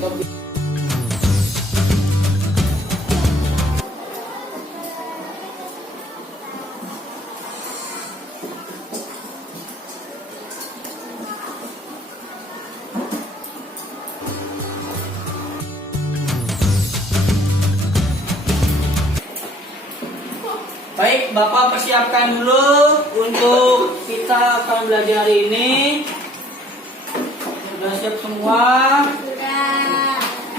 Baik, Bapak persiapkan dulu untuk kita akan belajar hari ini. Sudah siap semua? Sudah.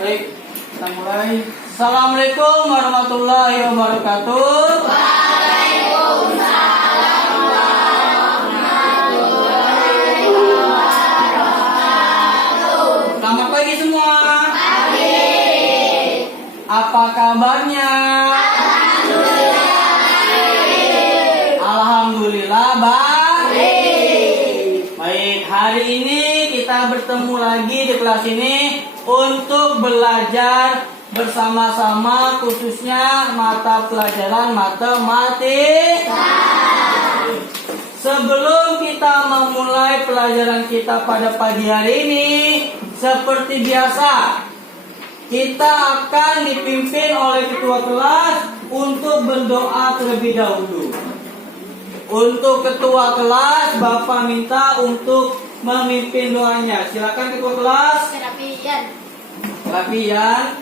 Baik, kita mulai. Assalamualaikum warahmatullahi wabarakatuh. Waalaikumsalam warahmatullahi wabarakatuh. Selamat pagi semua. Pagi. Apa kabarnya? Alhamdulillah baik. Baik, hari ini kita bertemu lagi di kelas ini untuk belajar bersama-sama, khususnya mata pelajaran matematika. Sebelum kita memulai pelajaran kita pada pagi hari ini, seperti biasa, kita akan dipimpin oleh ketua kelas untuk berdoa terlebih dahulu. Untuk ketua kelas, Bapak minta untuk memimpin doanya. Silakan ketua kelas. Rapian.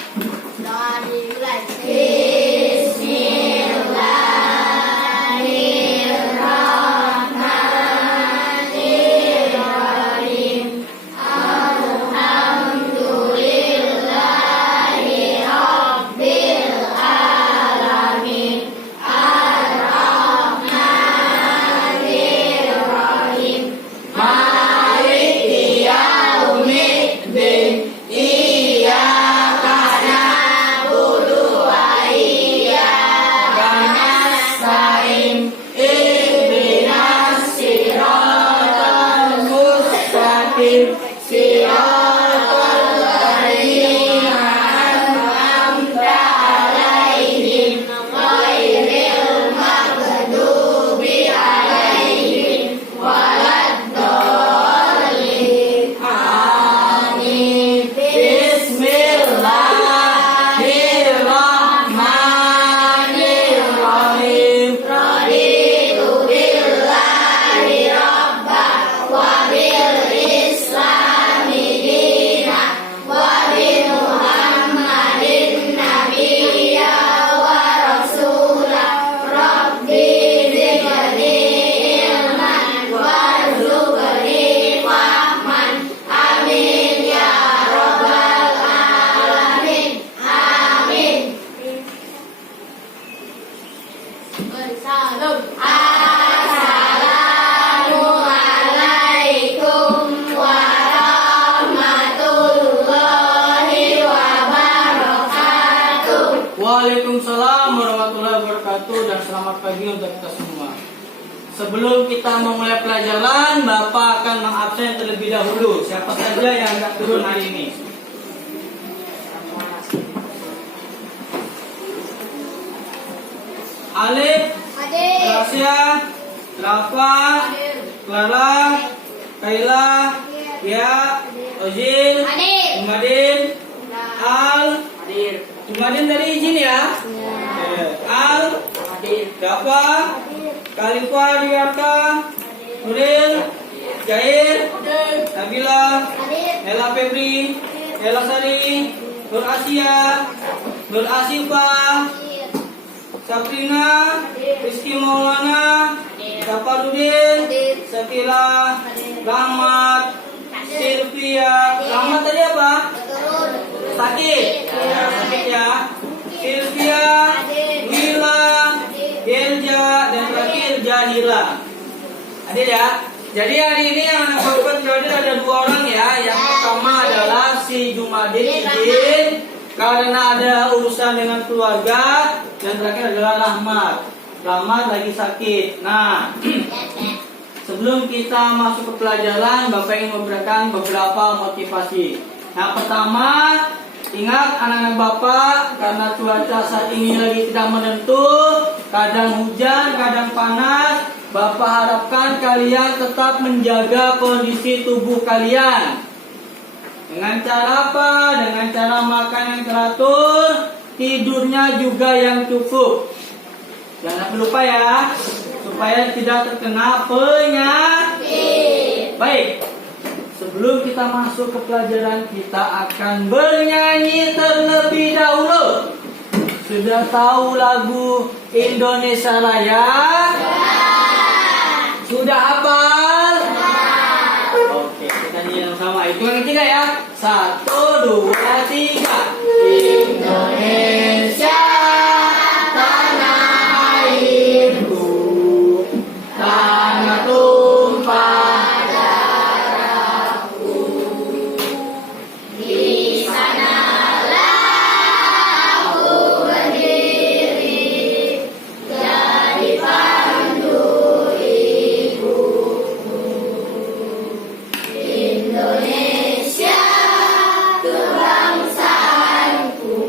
Doa dimulai. Bismillahirrahmanirrahim. Alhamdulillahi rabbil alamin. Ar-Rahmanirrahim. Maliki yaumiddin. Iyyaka na'budu wa iyyaka nasta'in. Ihdinas siratal mustaqim. Siratal ladzina an'amta 'alaihim ghairil maghdubi 'alaihim waladdallin. Amin. Bismillahirrahmanirrahim. Raditu billahi rabba wa bil islami dina wa bi Muhammadin nabiyya wa rasula. Rabbi zidni ilman warzuqni fahman. Amin ya rabbal alamin. Amin. Assalamualaikum warahmatullahi wabarakatuh. Waalaikumsalam warahmatullahi wabarakatuh, dan selamat pagi untuk kita semua. Sebelum kita memulai pelajaran, Bapak akan mengabsen terlebih dahulu. Siapa saja yang hendak turun hari ini? Alif, Hadir. Gracia, Rafa, Clara, Kaila, Ya, Ozil, Hadir. Jumadin, Al, Jumadin dari izin ya. Al, Dafa, Khalifa Diarta, Nuril, Jair, Nabila, Ella Febri, Ella Sari, Nur Asia, Nur Asifa, Sabrina, Rizky Maulana, Safarudin, Sakila, Rahmat, Sylvia. Rahmat tadi apa? Sakit. Ya, sakit ya. Sylvia, Wila, Gelja, dan terakhir Jahila. Hadir ya. Jadi hari ini yang dapat hadir ada dua orang ya. Yang pertama adalah si Jumadin izin karena ada urusan dengan keluarga, dan terakhir adalah Rahmat. Rahmat lagi sakit. Nah, sebelum kita masuk ke pelajaran, Bapak ingin memberikan beberapa motivasi. Yang pertama, ingat anak-anak Bapak, karena cuaca saat ini lagi tidak menentu, kadang hujan, kadang panas, Bapak harapkan kalian tetap menjaga kondisi tubuh kalian. Dengan cara apa? Dengan cara makan yang teratur, tidurnya juga yang cukup. Jangan lupa ya, supaya tidak terkena penyakit. Baik, sebelum kita masuk ke pelajaran, kita akan bernyanyi terlebih dahulu. Sudah tahu lagu Indonesia Raya? Sudah hafal? Oke, kita nyanyi sama. Hitungan ketiga ya. 1, 2, 3. Indonesia tanah airku, tanah tumpah darahku. Di sanalah aku berdiri, jadi pandu hidupku. Indonesia kebangsaanku,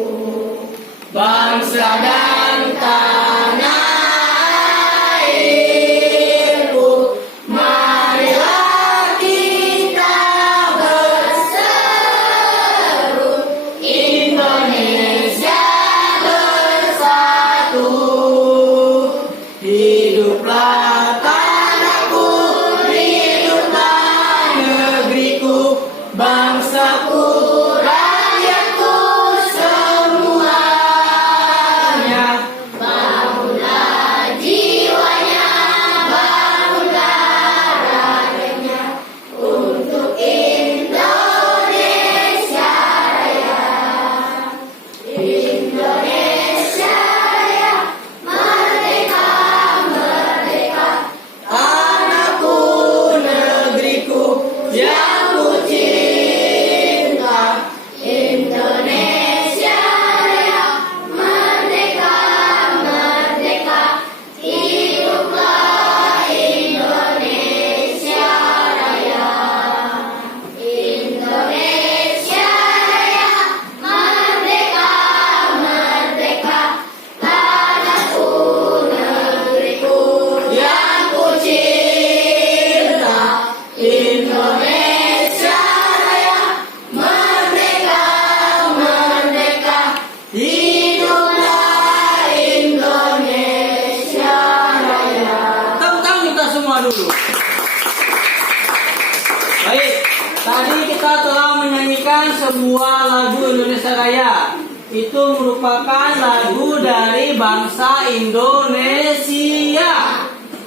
Bangsa dan tanah airku, marilah kita berseru, Indonesia bersatu. Hiduplah tanahku, hiduplah negeriku, bangsaku, rakyatku semuanya. bangunlah jiwanya, bangunlah raganya, untuk Indonesia Raya. Indonesia Raya, merdeka, merdeka. Tanahku, negeriku, yang ku cinta. Indonesia Raya, merdeka, merdeka. Hiduplah Indonesia Raya. Indonesia Raya, merdeka, merdeka. Tanahku, negeriku, Yang ku cinta. Indonesia Raya, merdeka, merdeka. Hiduplah Indonesia Raya. Tepuk tangan kita semua dulu. Baik, tadi kita telah menyanyikan sebuah lagu Indonesia Raya. Itu merupakan lagu dari bangsa Indonesia.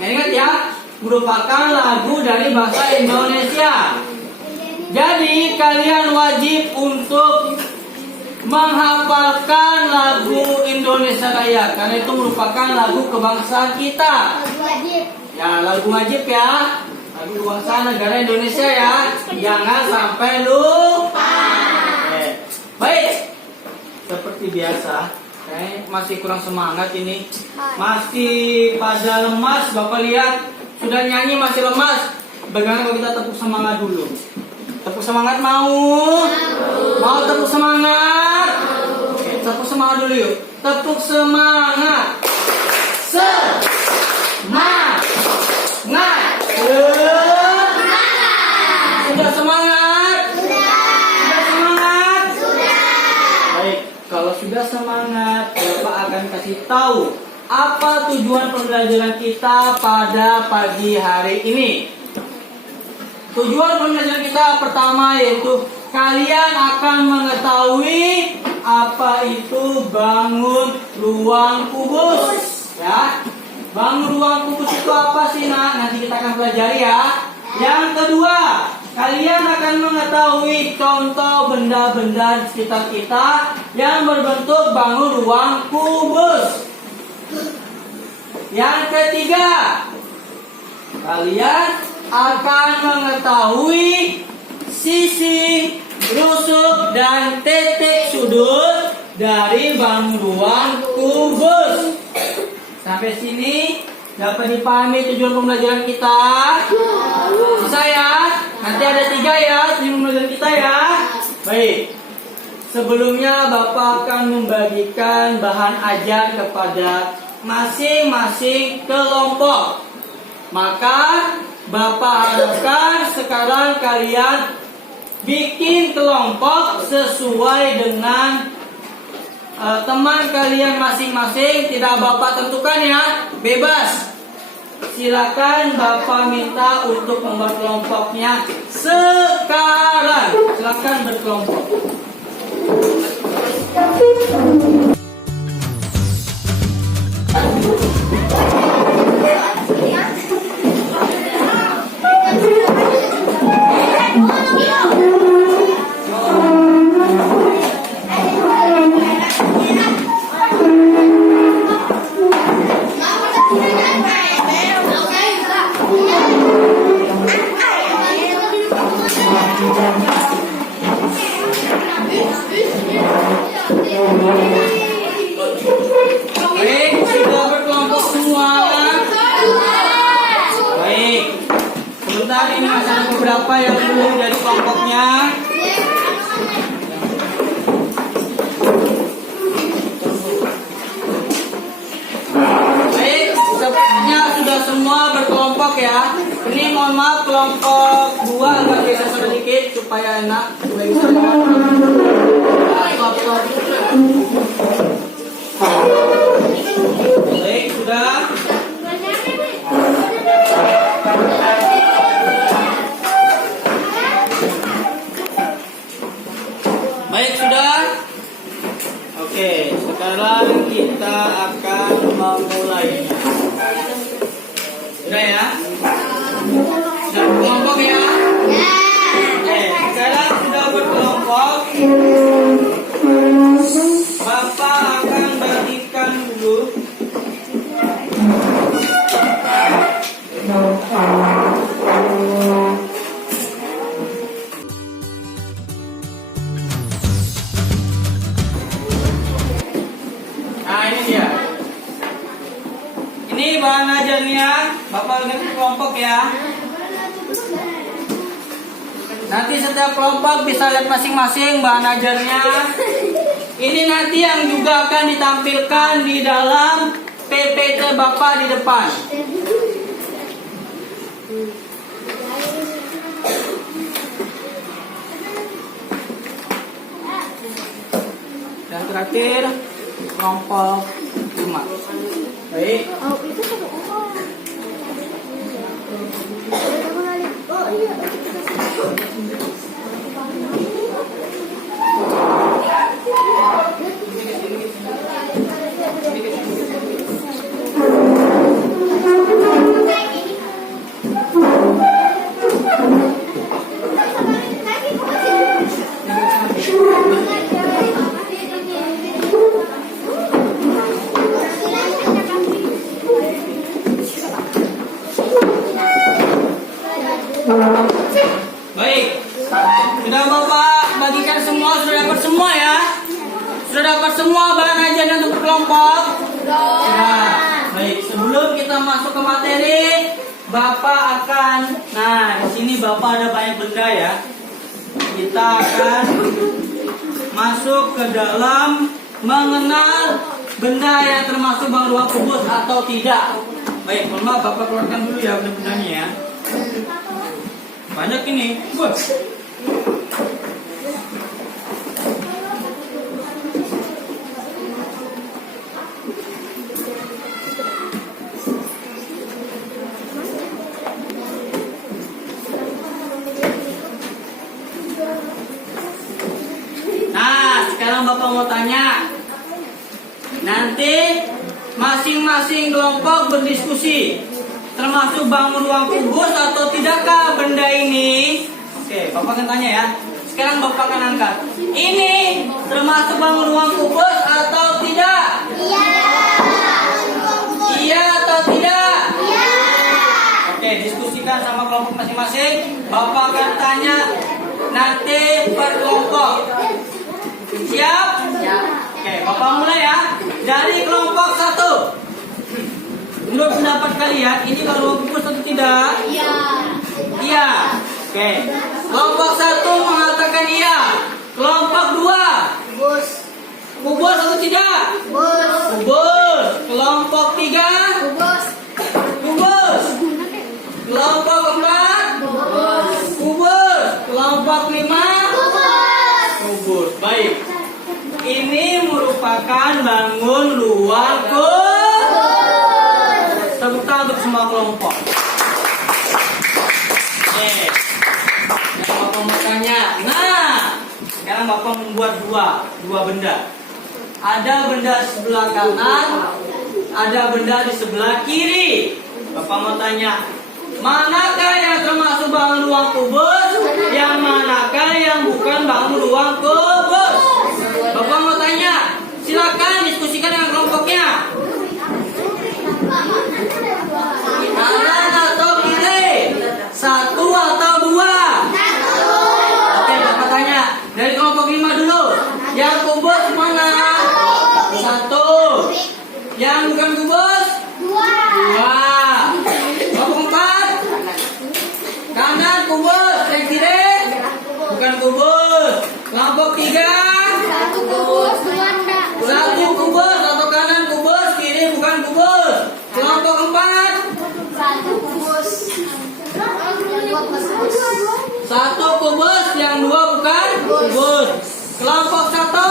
Ingat ya, merupakan lagu dari bangsa Indonesia. Jadi kalian wajib untuk menghafalkan lagu Indonesia Raya, karena itu merupakan lagu kebangsaan kita. wajib. Ya, lagu wajib ya. Lagu kebangsaan negara Indonesia ya. Jangan sampai lupa. Oke. Baik. Seperti biasa, masih kurang semangat ini. Masih pada lemas, Bapak lihat. Sudah nyanyi masih lemas. Bagaimana kalau kita tepuk semangat dulu? Tepuk semangat mau? Mau tepuk semangat? Oke, tepuk semangat dulu yuk. Tepuk semangat. Semangat. Sudah semangat? Sudah semangat? Baik, kalau sudah semangat, Bapak akan kasih tahu apa tujuan pembelajaran kita pada pagi hari ini. Tujuan pembelajaran kita pertama yaitu kalian akan mengetahui apa itu bangun ruang kubus. Ya, bangun ruang kubus itu apa sih, nak? Nanti kita akan pelajari ya. Yang kedua, kalian akan mengetahui contoh benda-benda di sekitar kita yang berbentuk bangun ruang kubus. Yang ketiga, kalian akan mengetahui sisi, rusuk, dan titik sudut dari bangun ruang kubus. Sampai sini dapat dipahami tujuan pembelajaran kita? Bisa ya? Nanti ada 3 ya tujuan pembelajaran kita ya. Baik. Sebelumnya Bapak akan membagikan bahan ajar kepada masing-masing kelompok. Maka Bapak harapkan sekarang kalian bikin kelompok sesuai dengan teman kalian masing-masing. Tidak Bapak tentukan ya, bebas. Silakan Bapak minta untuk membuat kelompoknya sekarang. Silakan berkelompok. Baik, sudah berkelompok semua. Baik. Sebentar, ini masih ada beberapa yang belum dari kelompoknya. Baik, sepertinya sudah semua berkelompok ya. Ini mohon maaf kelompok 2 agak geser sedikit supaya enak. Supaya bisa lewat. Baik, sudah. Baik, sudah. Oke, sekarang kita akan memulainya. Sudah ya? Sudah berkelompok ya? Oke, sekarang sudah berkelompok. Bapak akan bagikan dulu. Nah, ini dia. Ini bahan ajarnya. Bapak ganti kelompok ya. Nanti setiap kelompok bisa lihat masing-masing bahan ajarnya. Ini nanti yang juga akan ditampilkan di dalam PPT Bapak di depan. Dan terakhir kelompok 5. Baik. Baik, sudah Bapak bagikan semua, sudah dapat semua ya? Sudah dapat semua bahan ajar untuk berkelompok? Sudah. Baik, sebelum kita masuk ke materi, Bapak akan, nah di sini Bapak ada banyak benda ya. Kita akan masuk ke dalam mengenal benda yang termasuk bank ruang kubus atau tidak. Baik, mohon maaf Bapak keluarkan dulu ya benda-bendanya ya. Banyak ini. Nah, sekarang Bapak mau tanya. Nanti masing-masing kelompok berdiskusi, termasuk bangun ruang kubus atau tidakkah benda ini? Oke, Bapak akan tanya ya. Sekarang Bapak akan angkat. Ini termasuk bangun ruang kubus atau tidak? Iya. Iya atau tidak? Iya. Oke, diskusikan sama kelompok masing-masing. Bapak akan tanya nanti per kelompok. Siap? Siap. Oke, Bapak mulai ya. Dari kelompok 1. Menurut pendapat kalian, ini bangun ruang kubus atau tidak? Iya. Iya. Oke. Kelompok 1 mengatakan iya. Kelompok 2. Kubus. Kubus atau tidak? Kubus. Kubus. Kelompok 3. Kubus. Kubus. Kelompok 4. Kubus. Kubus. Kelompok 5. merupakan bangun ruang kubus. Tepuk tangan untuk semua kelompok. Oke. Yang Bapak mau tanya. Nah, sekarang Bapak membuat dua benda. Ada benda sebelah kanan, ada benda di sebelah kiri. Bapak mau tanya, manakah yang termasuk bangun ruang kubus? Yang manakah yang bukan bangun ruang kubus? Bapak mau tanya, silakan diskusikan dengan kelompoknya. Kanan atau kiri? Satu atau dua? Oke, Bapak tanya dari kelompok 5 dulu. Yang kubus mana? Satu. Yang bukan kubus? Dua. Kelompok 4. Kanan kubus, yang kiri bukan kubus. Kelompok 3. Satu kubus atau kanan kubus, kiri bukan kubus. Kelompok 4. Satu kubus, yang dua bukan kubus. Kelompok 1.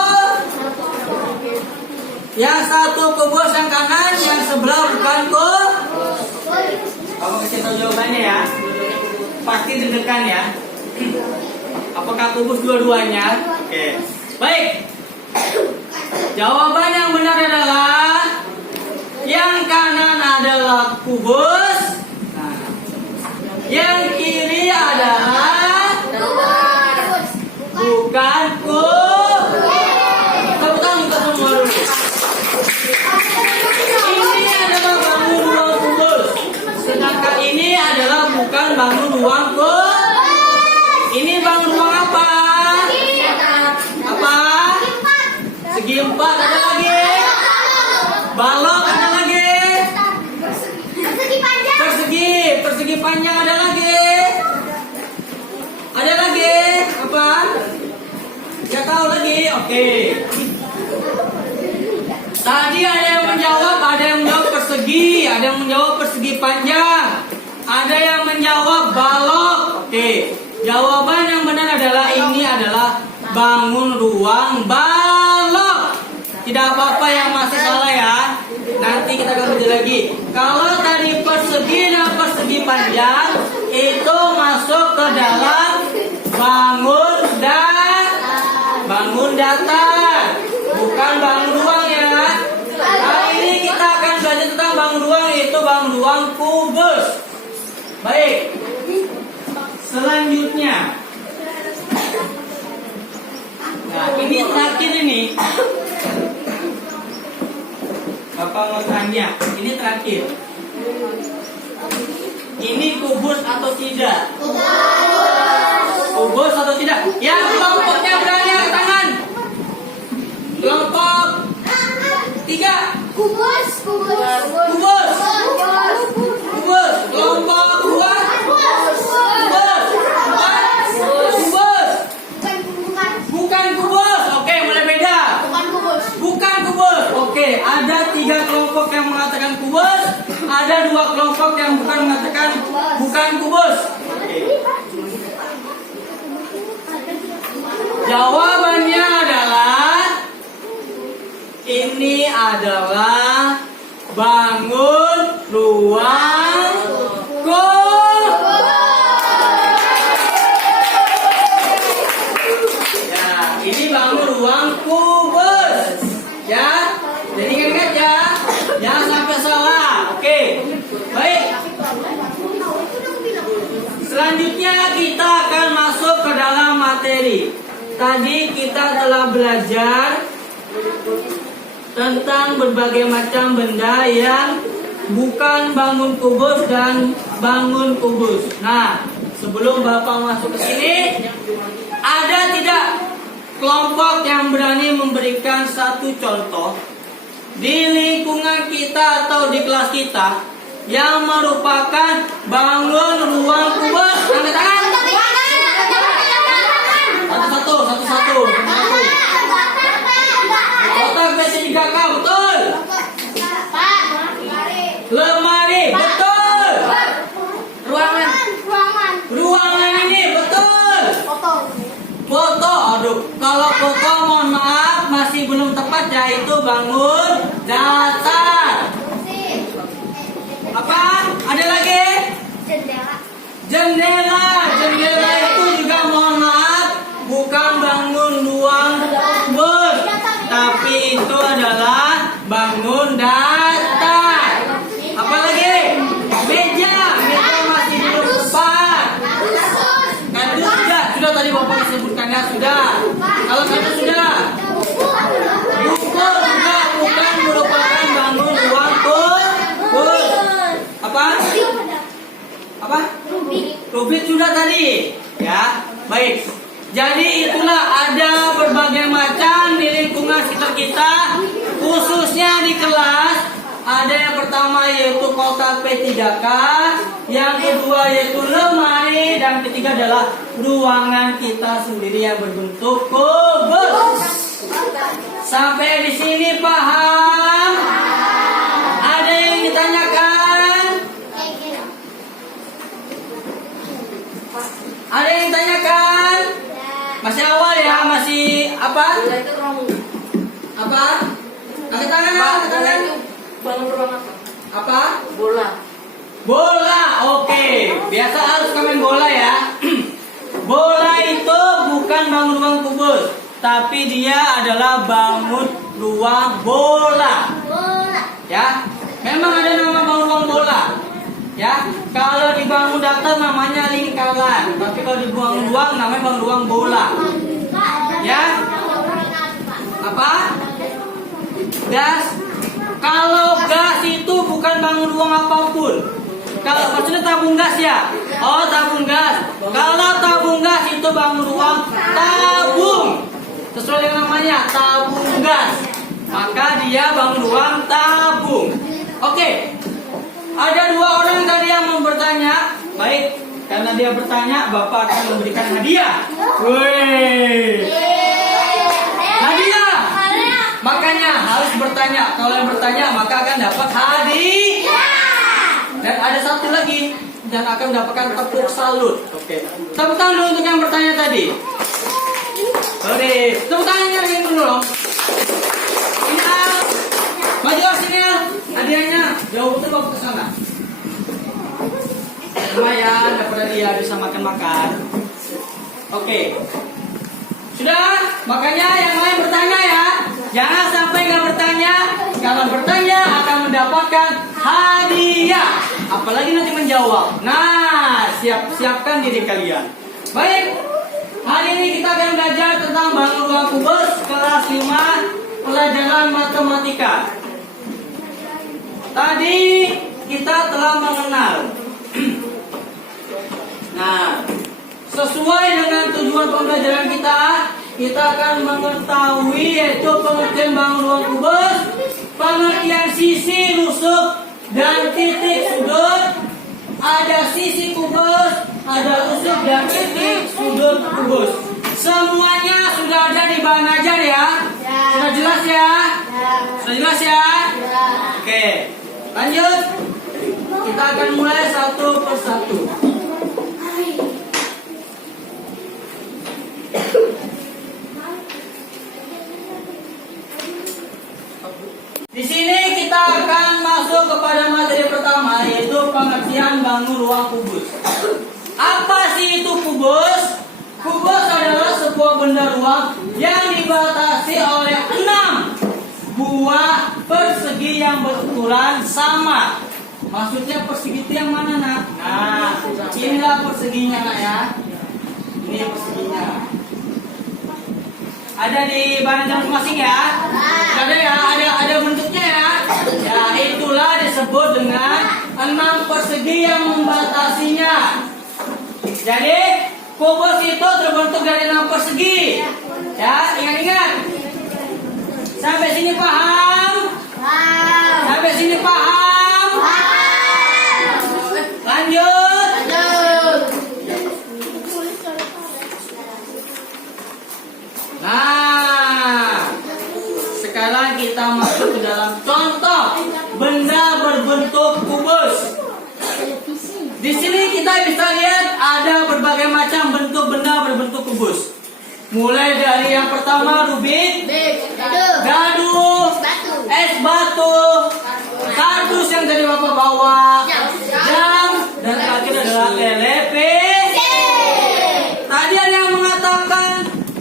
Yang satu kubus yang kanan, yang sebelah bukan kubus. Kamu kasih tahu jawabannya ya. Pasti deg-degan ya. Apakah kubus dua-duanya? Oke. Baik. Jawaban yang benar adalah yang kanan adalah kubus. Nah, yang kiri adalah bukan kubus. Tepuk tangan untuk semua dulu. Ini adalah bangun ruang kubus. Sedangkan ini adalah bukan bangun ruang kubus. Ini bangun ruang apa? Apa? Segi 4 ada lagi. Balok ada lagi. Persegi panjang ada lagi. Ada lagi apa? Ya tahu lagi. Oke. Tadi ada yang menjawab persegi, ada yang menjawab persegi panjang, ada yang menjawab balok. Oke. Jawaban yang benar adalah ini adalah bangun ruang balok. Tidak apa-apa yang masih salah ya. Nanti kita akan belajar lagi. Kalau tadi persegi dan persegi panjang itu masuk ke dalam bangun datar, bukan bangun ruang ya. Hari ini kita akan belajar tentang bangun ruang, yaitu bangun ruang kubus. Baik. Selanjutnya, nah ini terakhir ini. Bapak mau tanya, ini terakhir. Ini kubus atau tidak? Kubus atau tidak? Yang kelompoknya berani angkat tangan. Kelompok 3. Kubus. Kelompok 2. Bukan kubus. Oke, mulai beda. Bukan kubus. Oke, ada 3 kelompok yang mengatakan kubus, ada 2 kelompok yang bukan mengatakan bukan kubus. Oke. Jawabannya adalah ini adalah bangun ruang kubus. Ya, ini bangun ruang kubus. Ya, jadi ingat ya, jangan sampai salah. Oke, baik. Selanjutnya kita akan masuk ke dalam materi. Tadi kita telah belajar tentang berbagai macam benda yang bukan bangun kubus dan bangun kubus. Nah, sebelum Bapak masuk ke sini, ada tidak kelompok yang berani memberikan satu contoh di lingkungan kita atau di kelas kita yang merupakan bangun ruang kubus? Angkat tangan. Satu-satu. Kotak BC 3K, betul. Lemari, betul. Ruangan ini, betul. Foto, aduh. Kalau foto mohon maaf masih belum tepat, yaitu ya sudah. Kalau satu sudah. Bukur juga bukan merupakan bangun ruang kubus. Apa? Apa? Rubik sudah tadi. Ya, baik. Jadi itulah ada berbagai macam di lingkungan sekitar kita, khususnya di kelas. Ada yang pertama yaitu kotak P3K, yang kedua yaitu lemari, dan ketiga adalah ruangan kita sendiri yang berbentuk kubus. Sampai di sini paham? Ada yang ditanyakan? Ada yang ditanyakan? Masih awal ya, masih apa? Apa? Angkat tangan, angkat tangan. Apa? Bola. Bola, oke. Biasa harus main bola ya. Bola itu bukan bangun ruang kubus, tapi dia adalah bangun ruang bola. Ya, memang ada nama bangun ruang bola. Ya, kalau dibangun datar namanya lingkaran, tapi kalau dibangun ruang namanya bangun ruang bola. Ya, apa? Gas. Kalau gas itu bukan bangun ruang apapun. Kalau maksudnya tabung gas ya. Oh, tabung gas. Kalau tabung gas itu bangun ruang tabung. Sesuai dengan namanya tabung gas. Maka dia bangun ruang tabung. Oke. Ada dua orang tadi yang bertanya. Baik, karena dia bertanya, Bapak akan memberikan hadiah. Wih. Hadiah. Makanya harus bertanya. Kalau yang bertanya maka akan dapat hadiah. Dan ada satu lagi, dan akan mendapatkan tepuk salut. Oke. Tepuk tangan dulu untuk yang bertanya tadi. Oke. Tepuk tangannya lagi dulu. Ini maju sini ya. Hadiahnya jauh betul ke sana. Lumayan dapat hadiah, bisa makan-makan. Oke. Sudah, makanya yang lain bertanya ya. Jangan sampai nggak bertanya. Kalau bertanya akan mendapatkan hadiah. Apalagi nanti menjawab. Nah, siapkan diri kalian. Baik, hari ini kita akan belajar tentang bangun ruang kubus kelas 5 pelajaran matematika. Tadi kita telah mengenal. Nah, sesuai dengan tujuan pembelajaran kita akan mengetahui yaitu pengertian bangun ruang kubus, pengertian sisi, rusuk, dan titik sudut. Ada sisi kubus, ada rusuk dan titik sudut kubus. Semuanya sudah ada di bahan ajar ya. Sudah jelas ya? Sudah jelas ya? Oke, lanjut. Kita akan mulai satu persatu. Di sini kita akan masuk kepada materi pertama, yaitu pengertian bangun ruang kubus. Apa sih itu kubus? Kubus adalah sebuah benda ruang yang dibatasi oleh 6 buah persegi yang berukuran sama. Maksudnya persegi itu yang mana, nak? Nah, inilah perseginya, nak ya. Ini perseginya. Ada di bahan ajar masing-masing ya. Ada ya, ada bentuknya ya. Ya, itulah disebut dengan 6 persegi yang membatasinya. Jadi, kubus itu terbentuk dari 6 persegi. Ya, ingat-ingat. Sampai sini paham? Sampai sini paham? Lanjut. Nah, sekarang kita masuk ke dalam contoh benda berbentuk kubus. Di sini kita bisa lihat ada berbagai macam bentuk benda berbentuk kubus. Mulai dari yang pertama rubik, gaduh, es batu, kardus yang tadi Bapak bawa, jam, dan terakhir adalah telepon. Tadi ada yang mengatakan,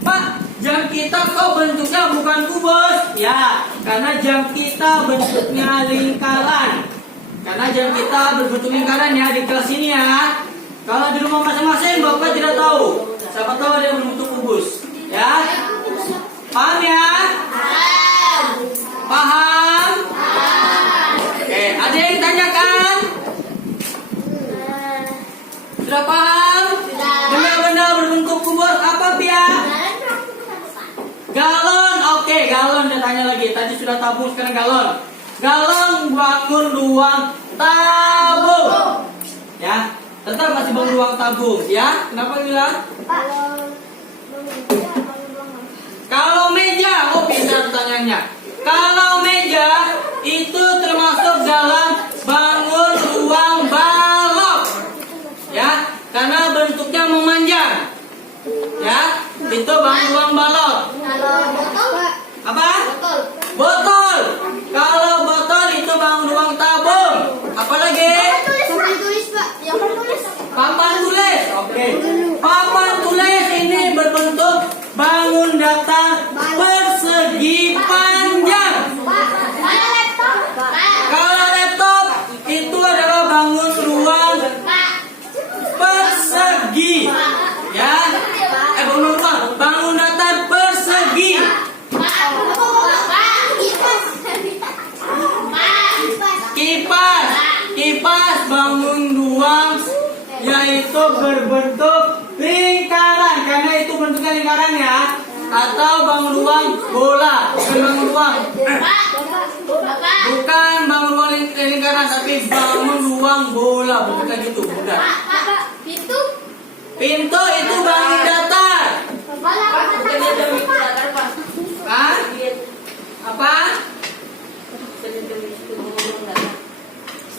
Pak, jam kita kok bentuknya bukan kubus? Ya, karena jam kita bentuknya lingkaran. Karena jam kita berbentuk lingkaran ya di kelas ini ya. Kalau di rumah masing-masing Bapak tidak tahu. Siapa tahu ada yang berbentuk kubus. Ya, paham ya? Paham? Oke, ada yang tanyakan? Sudah paham? Benda-benda berbentuk kubus apa Pia? Galon, oke, galon. Dia tanya lagi. Tadi sudah tabung, sekarang galon. Galon bangun ruang tabung. Ya, tetap masih bangun ruang tabung. Ya, kenapa bilang? Kalau meja, oh pintar pertanyaannya. Kalau meja itu termasuk dalam bangun ruang balok. Ya, karena bentuknya memanjang. Ya, itu bangun ruang balok. Apa? Botol. Kalau botol itu bangun ruang tabung. Apalagi? Papan tulis. Oke. Papan tulis ini berbentuk bangun datar persegi panjang. Kalau laptop itu adalah bangun ruang persegi. Ya. Bangun datar persegi. Kipas bangun ruang yaitu berbentuk lingkaran, karena itu bentuknya lingkaran ya. Atau bangun ruang bola, bukan bangun ruang. Bukan bangun ruang lingkaran, tapi bangun ruang bola, bentuknya gitu, bukan. Pintu itu bangun datar. Hah? Apa?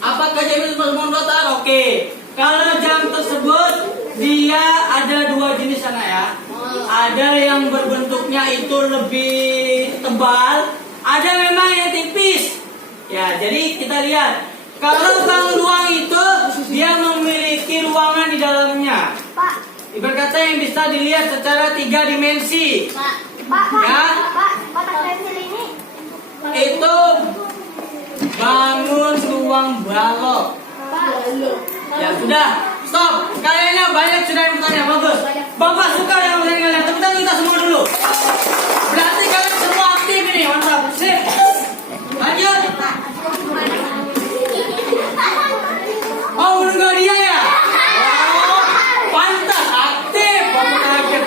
Apakah jam itu bangun datar? Oke. Kalau jam tersebut dia ada dua jenis sana ya. Ada yang berbentuknya itu lebih tebal, ada memang yang tipis. Ya, jadi kita lihat. Kalau bangun ruang itu dia memiliki ruangan di dalamnya. Ibarat kata yang bisa dilihat secara 3 dimensi. Ya. Itu bangun ruang balok. Ya sudah, stop. Kayaknya banyak sudah yang bertanya, bagus. Bapak suka yang bertanya kalian, tapi kita semua dulu. Berarti kalian semua aktif ini, mantap. Sip. Lanjut. Oh, menunggu dia ya? Oh, pantas aktif. Bapak kaget.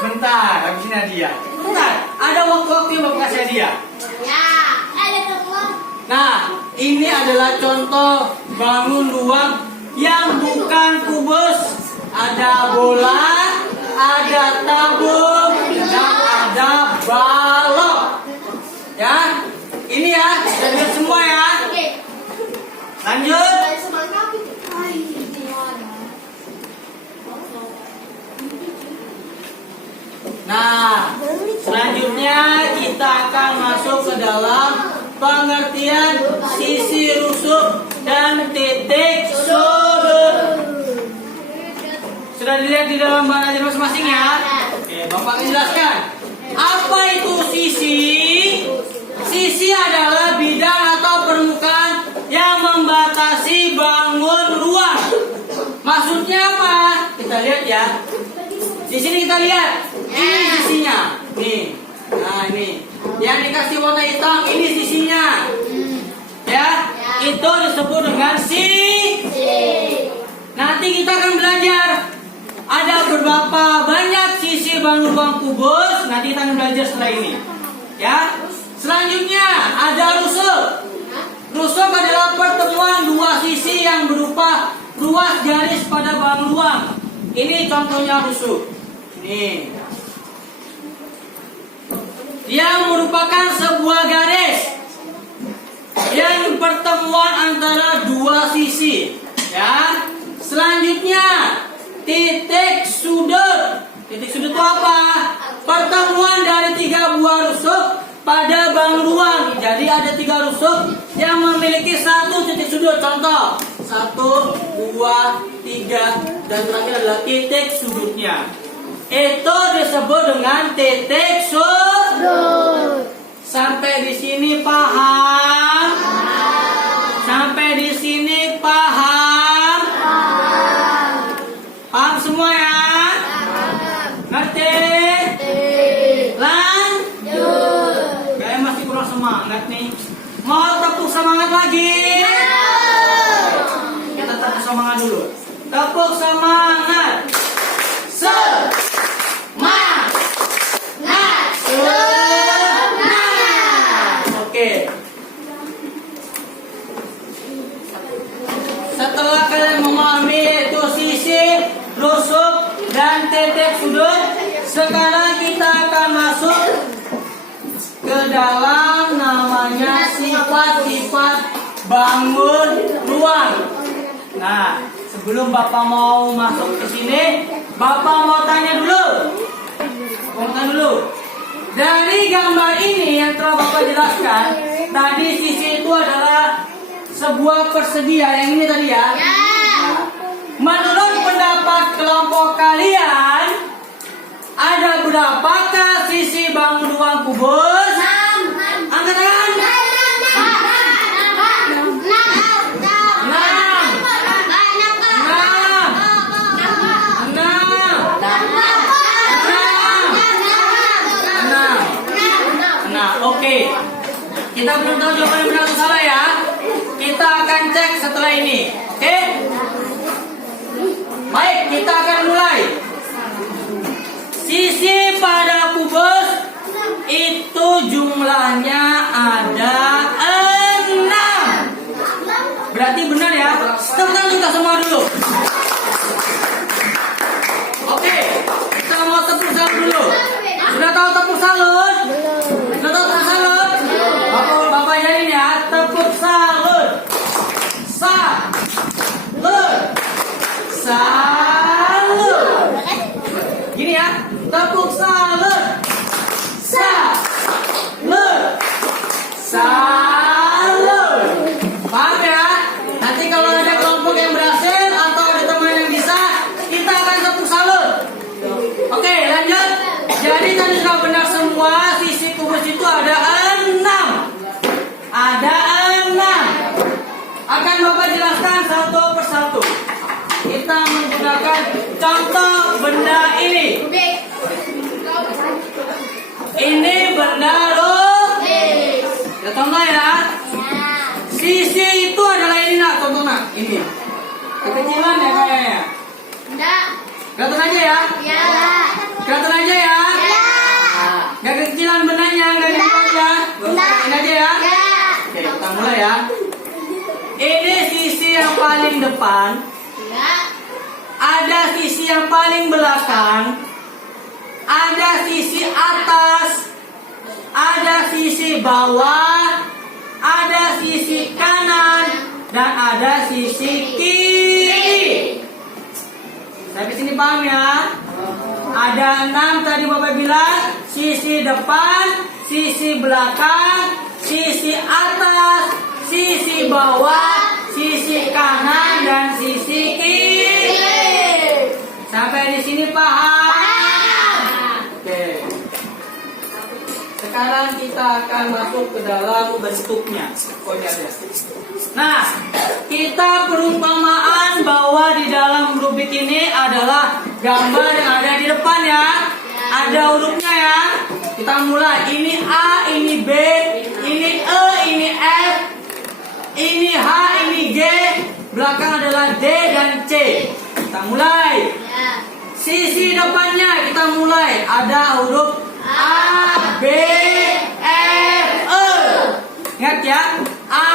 Bentar, habis ini hadiah. Bentar, ada waktu-waktu yang Bapak kasih hadiah. Nah, ini adalah contoh bangun ruang yang bukan kubus. Ada bola, ada tabung, dan ada balok. Ya, ini ya, kita lihat semua ya. Lanjut. Nah, selanjutnya kita akan masuk ke dalam pengertian sisi rusuk dan titik sudut. Sudah dilihat di dalam bahan masing-masing ya? Oke, Bapak akan jelaskan. Apa itu sisi? Sisi adalah bidang atau permukaan yang membatasi bangun ruang. Maksudnya apa? Kita lihat ya. Di sini kita lihat. Ini sisinya. Nih. Nah, ini. Yang dikasih warna hitam, ini sisinya. Ya, itu disebut dengan sisi. Nanti kita akan belajar. Ada beberapa banyak sisi bangun ruang kubus. Nanti kita akan belajar setelah ini. Ya. Selanjutnya ada rusuk. Rusuk adalah pertemuan dua sisi yang berupa ruas garis pada bangun ruang. Ini contohnya rusuk. Nih. Yang merupakan sebuah garis yang pertemuan antara dua sisi. Ya. Selanjutnya titik sudut. Titik sudut itu apa? Pertemuan dari 3 buah rusuk pada bangun ruang. Jadi ada 3 rusuk yang memiliki 1 titik sudut. Contoh 1, 2, 3, dan terakhir adalah titik sudutnya. Itu disebut dengan titik sudut. Sampai di sini paham? Sampai di sini paham? Paham semua ya? Ngerti? Tepuk semangat. Semangat. Oke. Setelah kalian memahami yaitu sisi, rusuk, dan titik sudut, sekarang kita akan masuk ke dalam namanya sifat-sifat bangun ruang. Nah, sebelum Bapak mau masuk ke sini, Bapak mau tanya dulu. Dari gambar ini yang telah Bapak jelaskan, tadi sisi itu adalah sebuah persegi ya, yang ini tadi ya. Nah, menurut pendapat kelompok kalian, ada berapakah sisi bangun ruang kubus? Angkat tangan. 6. Oke. Kita belum tahu jawaban yang benar atau salah ya. Kita akan cek setelah ini. Oke? Baik, kita akan mulai. Sisi pada kubus itu jumlahnya ada 6. Berarti benar ya. Sekarang kita semua dulu. Oke, kita mau tepuk salut dulu. Sudah tahu tepuk salut? Sudah tahu tepuk salut? Bapak jadi ya, tepuk salut. Salut. Gini ya, tepuk salut. Salut. Paham ya? Nanti kalau ada kelompok yang berhasil atau ada teman yang bisa, kita akan tepuk salut. Oke, lanjut. Jadi tadi sudah benar semua, sisi kubus itu ada 6. Ada 6. Akan Bapak jelaskan satu persatu. Kita menggunakan contoh benda ini. Ini benda logis. Ya contoh ya. Sisi itu adalah ini nak, contoh nak. Ini. Kekecilan ya kayaknya. Kelihatan aja ya. Kelihatan aja ya. Gak kekecilan benarnya, gak gitu aja. Ini aja ya. Oke, kita mulai ya. Ini sisi yang paling depan. Ada sisi yang paling belakang. Ada sisi atas. Ada sisi bawah. Ada sisi kanan. Dan ada sisi kiri. Sampai sini paham ya? Ada 6 tadi Bapak bilang. Sisi depan, sisi belakang, sisi atas, sisi bawah, sisi kanan, dan sisi kiri. Sampai di sini paham? Oke. Sekarang kita akan masuk ke dalam bentuknya. Nah, kita perumpamaan bahwa di dalam rubik ini adalah gambar yang ada di depan ya. Ada hurufnya ya. Kita mulai. Ini A, ini B, ini E, ini F, ini H, ini G. Belakang adalah D dan C. Kita mulai. Sisi depannya kita mulai. Ada huruf A, B, F, E. Ingat ya. A,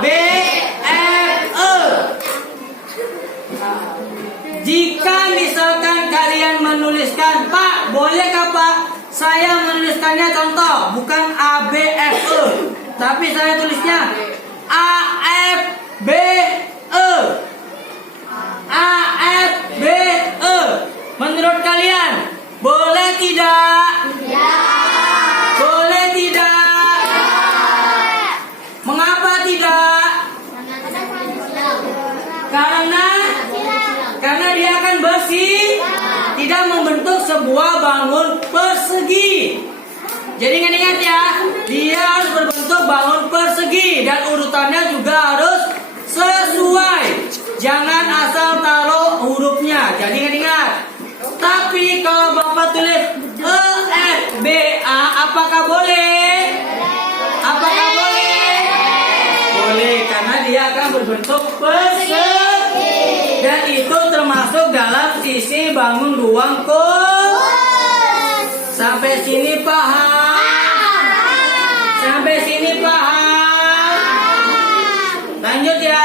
B, F, E. Jika misalkan kalian menuliskan, Pak, bolehkah Pak saya menuliskannya contoh, bukan A, B, F, E, tapi saya tulisnya A, F, B, E. A, F, B, E. Menurut kalian, boleh tidak? Ya. Boleh tidak? Ya. Mengapa tidak? Karena dia akan bersih, tidak membentuk sebuah bangun persegi. Jadi ingat ya, dia harus berbentuk bangun persegi dan urutannya juga harus sesuai. Jangan asal taruh hurufnya. Jadi ingat. Tapi kalau Bapak tulis E, F, B, A, apakah boleh? Apakah boleh? Boleh, karena dia akan berbentuk persegi. Dan itu termasuk dalam sisi bangun ruang Sampai sini paham? Sampai sini paham? Lanjut ya.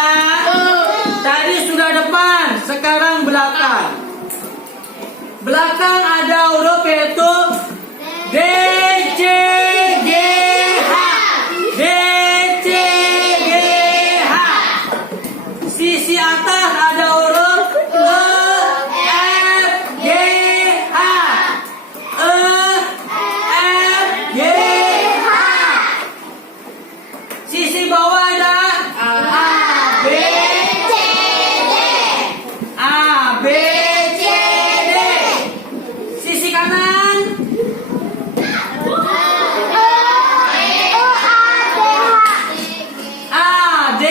Tadi sudah depan, sekarang belakang. Belakang ada huruf yaitu D, C, G, H. D, C, G, H. Sisi atas ada huruf E, F, G, H. E, F, G, H. Sisi bawah ada A, B, A, B, C, D. Sisi kanan A, D,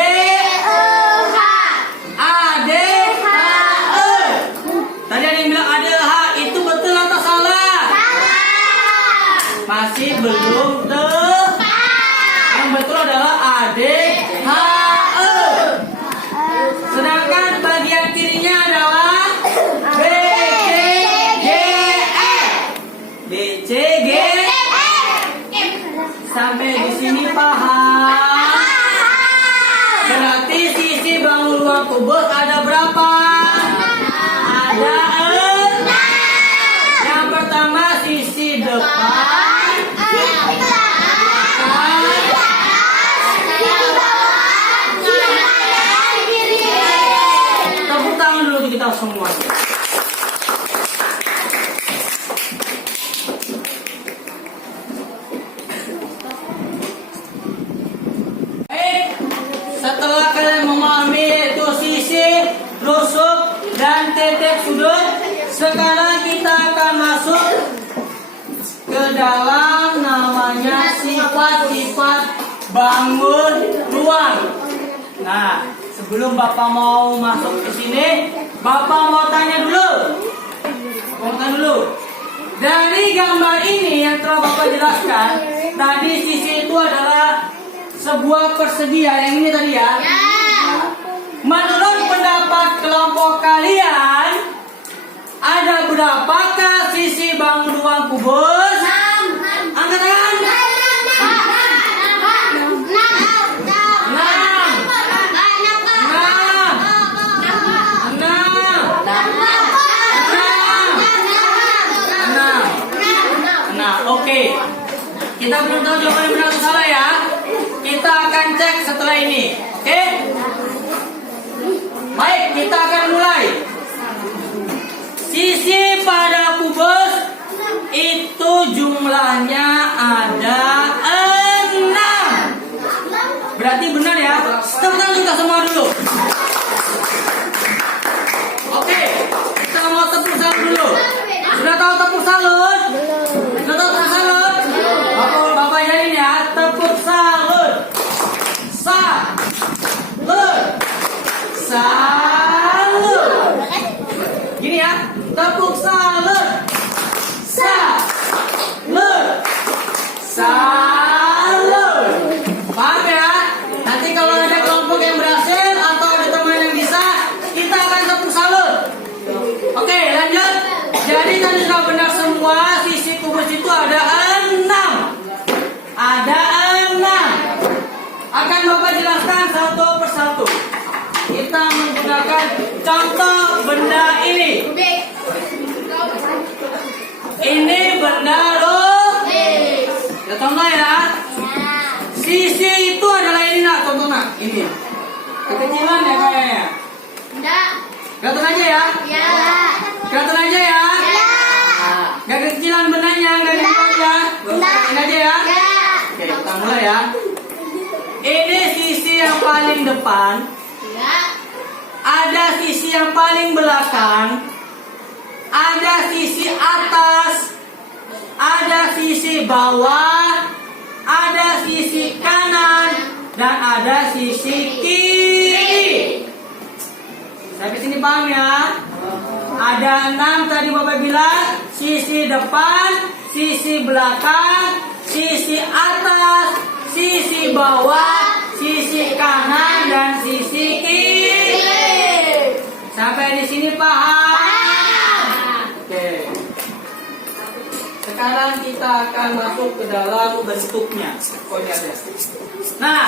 A, D, H, E. Tadi ada yang bilang A, D, H. Itu betul atau salah? Masih belum Yang betul adalah A, D, H, E. Sedangkan bagian kirinya adalah B, C, G, F. B, C, G, sampai di sini paham? Berarti sisi bangun ruang kubus ada berapa? Ada 6. Yang pertama sisi depan, tepuk tangan dulu kita semua. Setelah kalian memahami itu sisi, rusuk, dan titik sudut, sekarang kita akan masuk ke dalam namanya sifat-sifat bangun ruang. Nah, sebelum Bapak mau masuk ke sini, Bapak mau tanya dulu. Dari gambar ini yang telah Bapak jelaskan, tadi sisi itu adalah sebuah persegi ya, yang ini tadi ya. Nah, menurut pendapat kelompok kalian, ada berapakah sisi bangun ruang kubus? Angkat tangan. 6. Oke. Kita belum tahu jawaban yang benar atau salah ya. Kita akan cek setelah ini. Oke? Baik, kita akan mulai. Sisi pada kubus itu jumlahnya ada 6. Berarti benar ya. Sekarang kita semua dulu. Oke, kita mau tepuk salut dulu. Sudah tahu tepuk salut? Sudah tahu tepuk salut? Bapak jadiin ya. Tepuk salut. Salut. Gini ya. Tepuk salut. Salut. Paham ya? Nanti kalau ada kelompok yang berhasil atau ada teman yang bisa, kita akan tepuk salut. Oke, lanjut. Jadi tadi sudah benar semua, sisi kubus itu ada 6. Ada 6. Akan Bapak jelaskan satu persatu. Kita menggunakan contoh benda ini. Ini benda ya contoh ya. Sisi itu adalah ini nak, contoh nak. Ini kekecilan ya kayaknya. Kelihatan aja ya. Kelihatan aja ya. Gak kekecilan benarnya, gak gitu aja. Ini aja ya. Oke, kita mulai ya. Ini sisi yang paling depan. Ada sisi yang paling belakang. Ada sisi atas. Ada sisi bawah. Ada sisi kanan. Dan ada sisi kiri. Sampai sini paham ya? Ada 6 tadi Bapak bilang. Sisi depan, sisi belakang, sisi atas, sisi bawah, sisi kanan, dan sisi kiri. Sampai Sampai di sini paham? Oke. Sekarang kita akan masuk ke dalam bentuknya. Oh, ini ada. Nah,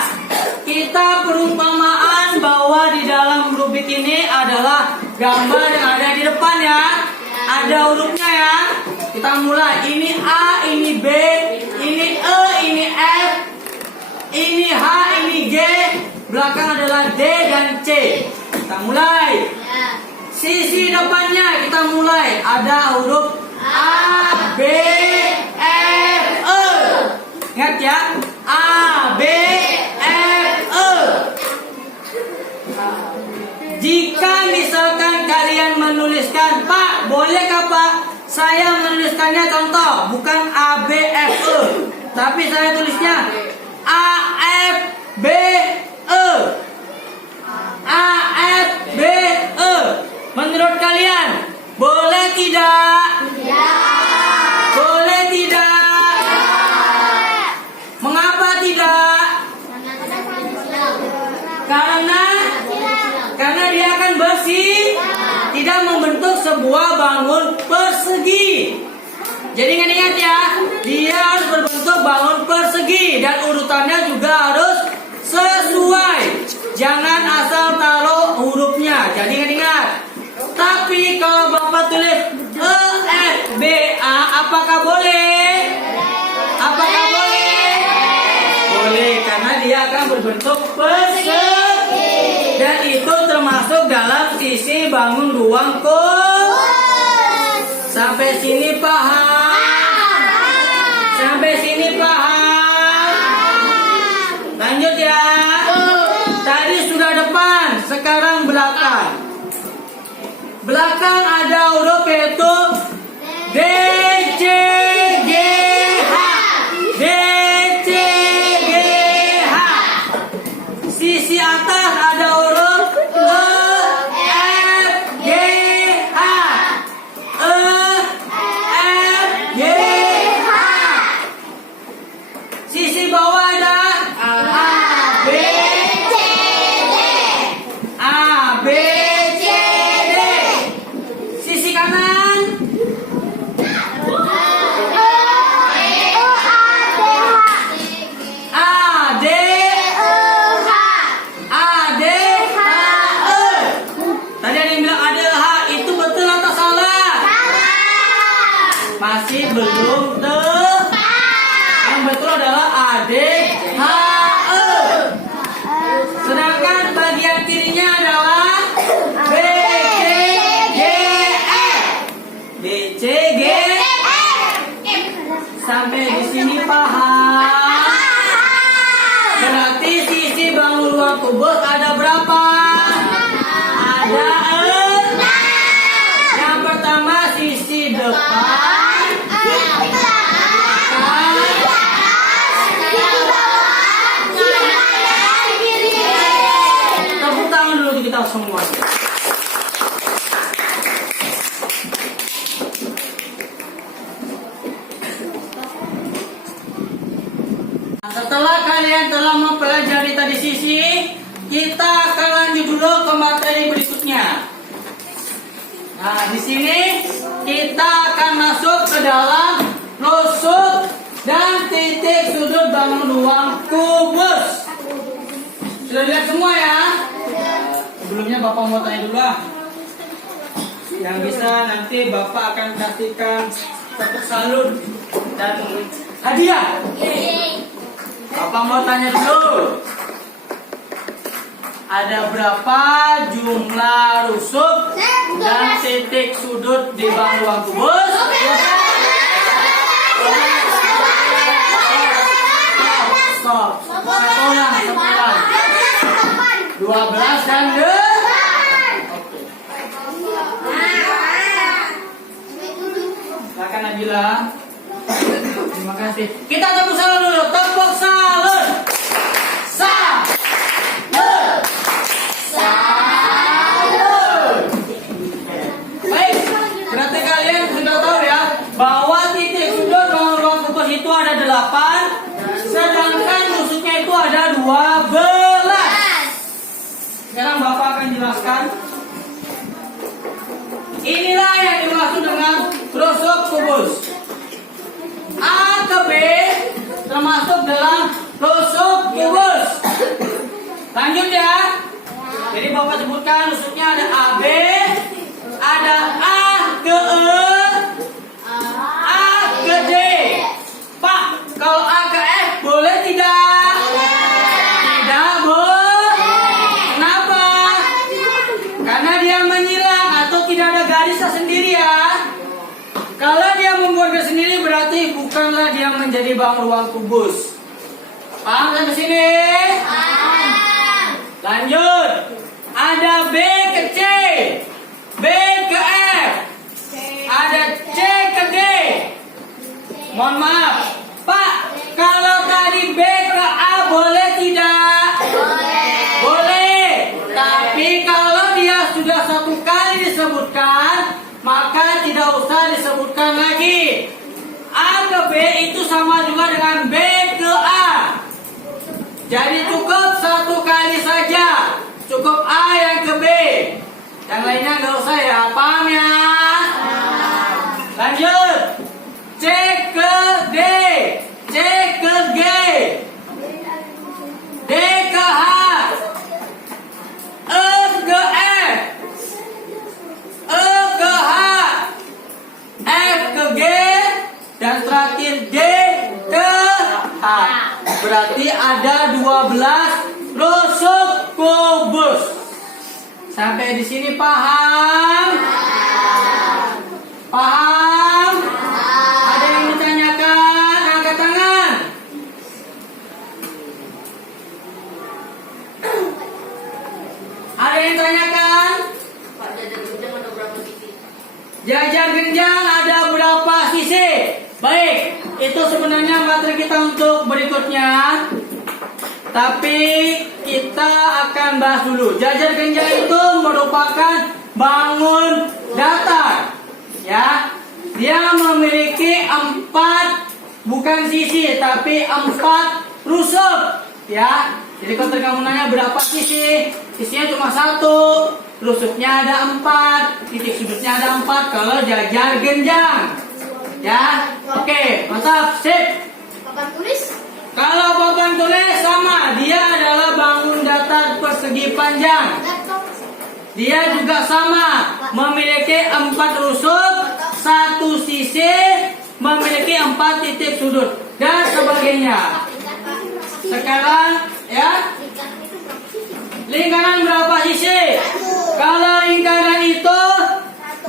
kita perumpamaan bahwa di dalam rubik ini adalah gambar yang ada di depan ya. Ada hurufnya ya. Kita mulai. Ini A, ini B, ini E, ini F, ini H, ini G. Belakang adalah D dan C. Kita mulai. Sisi depannya kita mulai. Ada huruf A, B, F, E. Ingat ya. A, B, F, E. Jika misalkan kalian menuliskan, Pak, bolehkah Pak saya menuliskannya contoh, bukan A, B, F, E, tapi saya tulisnya A, F, B, E. A, F, B, E. Menurut kalian, boleh tidak? Boleh tidak? Mengapa tidak? Karena dia akan bersih, tidak membentuk sebuah bangun persegi. Jadi ingat ya, dia harus berbentuk bangun persegi dan urutannya juga harus sesuai. Jangan asal taruh hurufnya. Jadi ingat. Tapi kalau Bapak tulis E, F, B, A, apakah boleh? Apakah boleh? Boleh, karena dia akan berbentuk persegi. Dan itu termasuk dalam sisi bangun ruang Sampai sini paham? Sampai sini paham? Lanjut ya. Tadi sudah depan, sekarang belakang. Belakang ada huruf yaitu D, C, G, H. D, C, G, H. Sisi atas ada huruf E, F, G, H. E, F, G, H. Sisi bawah ada A, B, A, B, C, D. Sisi kanan A, D, A, D, H, E. Tadi ada yang bilang ada H, itu betul atau salah? Masih belum Yang betul adalah A, D, H, E. Sedangkan bagian kirinya adalah B, C, G, F. B, C, G, sampai di sini paham? Berarti sisi bangun ruang kubus ada berapa? Ada 6. Yang pertama sisi depan, tepuk tangan dulu untuk kita semua. Setelah kalian telah mempelajari tadi sisi, kita akan lanjut dulu ke materi berikutnya. Nah, di sini kita akan masuk ke dalam rusuk dan titik sudut bangun ruang kubus. Sudah lihat semua ya? Sebelumnya Bapak mau tanya dulu lah. Yang bisa nanti Bapak akan kasihkan tepuk salut dan hadiah. Bapak mau tanya dulu. Ada berapa jumlah rusuk dan titik sudut di bangun ruang kubus? Stop. Satu orang, 12 dan silakan Nabila. Terima kasih. Kita tepuk salut dulu. Tepuk salut. Baik. Berarti kalian sudah tahu ya bahwa titik sudut bangun ruang kubus itu ada 8, sedangkan rusuknya itu ada 12. Sekarang Bapak akan jelaskan Inilah yang dimaksud dengan rusuk kubus. A ke B termasuk dalam rusuk kubus. Lanjut ya. Jadi Bapak sebutkan rusuknya ada AB, ada A ke E, A ke D. Pak, kalau A ke F boleh tidak? Tidak boleh. Kenapa? Karena dia menyilang atau tidak ada garisnya sendiri ya. Kalau dia membuat garis sendiri berarti bukanlah dia menjadi bangun ruang kubus. Paham sampai sini? Lanjut. Ada B ke C, B ke F, ada C ke D. Mohon maaf, Pak, kalau tadi B ke A boleh tidak? Boleh. Tapi kalau dia sudah satu kali disebutkan, maka tidak usah disebutkan lagi. A ke B itu sama juga dengan B ke A. Jadi cukup satu kali saja. Cukup A yang ke B. Yang lainnya nggak usah ya. Paham ya? Lanjut. C ke D, C ke G, D ke H, E ke F, E ke H, F ke G, dan terakhir D ke H. Berarti ada 12 rusuk kubus. Sampai di sini paham? Paham? Ada yang ditanyakan? Angkat tangan. Ada yang tanyakan? Pak, jajar genjang ada berapa sisi? Jajar genjang ada berapa sisi? Baik, itu sebenarnya materi kita untuk berikutnya. Tapi kita akan bahas dulu. Jajar genjang itu merupakan bangun datar. Ya, dia memiliki 4 bukan sisi tapi 4 rusuk. Ya, jadi kalau kamu nanya berapa sisi, sisinya cuma 1, rusuknya ada 4, titik sudutnya ada 4 kalau jajar genjang. Ya, oke, mantap, sip. Papan tulis? Kalau papan tulis sama, dia adalah bangun datar persegi panjang. Dia juga sama, memiliki 4 rusuk, 1 sisi, memiliki 4 titik sudut dan sebagainya. Sekarang ya, lingkaran berapa sisi? Kalau lingkaran itu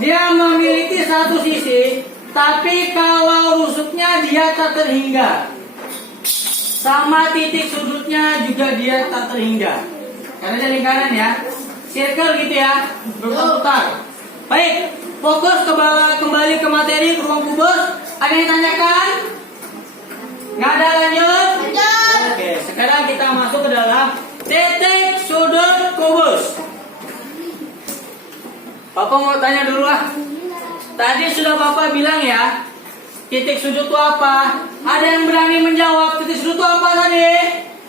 dia memiliki 1 sisi, tapi kalau rusuknya dia tak terhingga. Sama titik sudutnya juga dia tak terhingga. Karena dia lingkaran ya. Circle gitu ya, berputar. Baik, fokus kembali ke materi ruang kubus. Ada yang tanyakan? Nggak ada, lanjut? Lanjut. Oke, sekarang kita masuk ke dalam titik sudut kubus. Bapak mau tanya dulu lah. Tadi sudah Bapak bilang ya, titik sudut itu apa? Ada yang berani menjawab titik sudut itu apa tadi?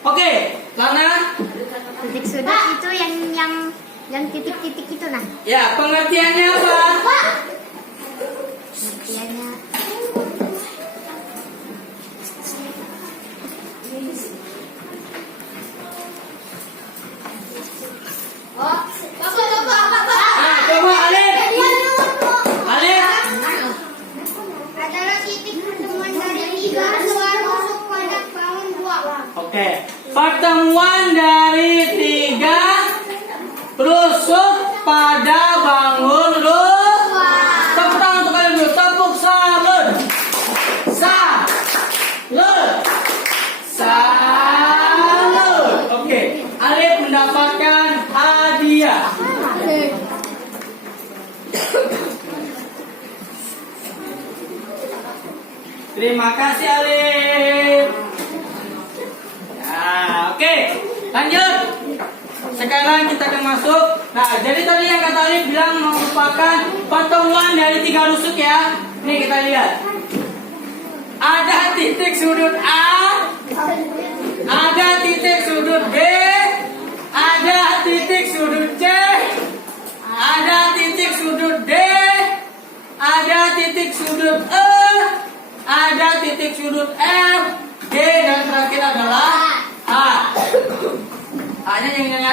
Oke, Lana? Titik sudut itu yang titik-titik itu nah. Ya, pengertiannya apa? Pengertiannya Oh, Bapak. Nah, coba Alif. Alif. Adalah titik pertemuan dari 3 luar rusuk pada bangun 2. Oke, pertemuan dari 3 rusuk pada bangun rusuk. Tepuk tangan untuk kalian dulu. Tepuk salun. Salun. Oke, Alif mendapatkan hadiah. Terima kasih Alif. Nah, oke, lanjut. Sekarang kita akan masuk. Nah, jadi tadi yang kata Alif bilang merupakan pertemuan dari 3 rusuk ya. Nih kita lihat. Ada titik sudut A, ada titik sudut B, ada titik sudut C, ada titik sudut D,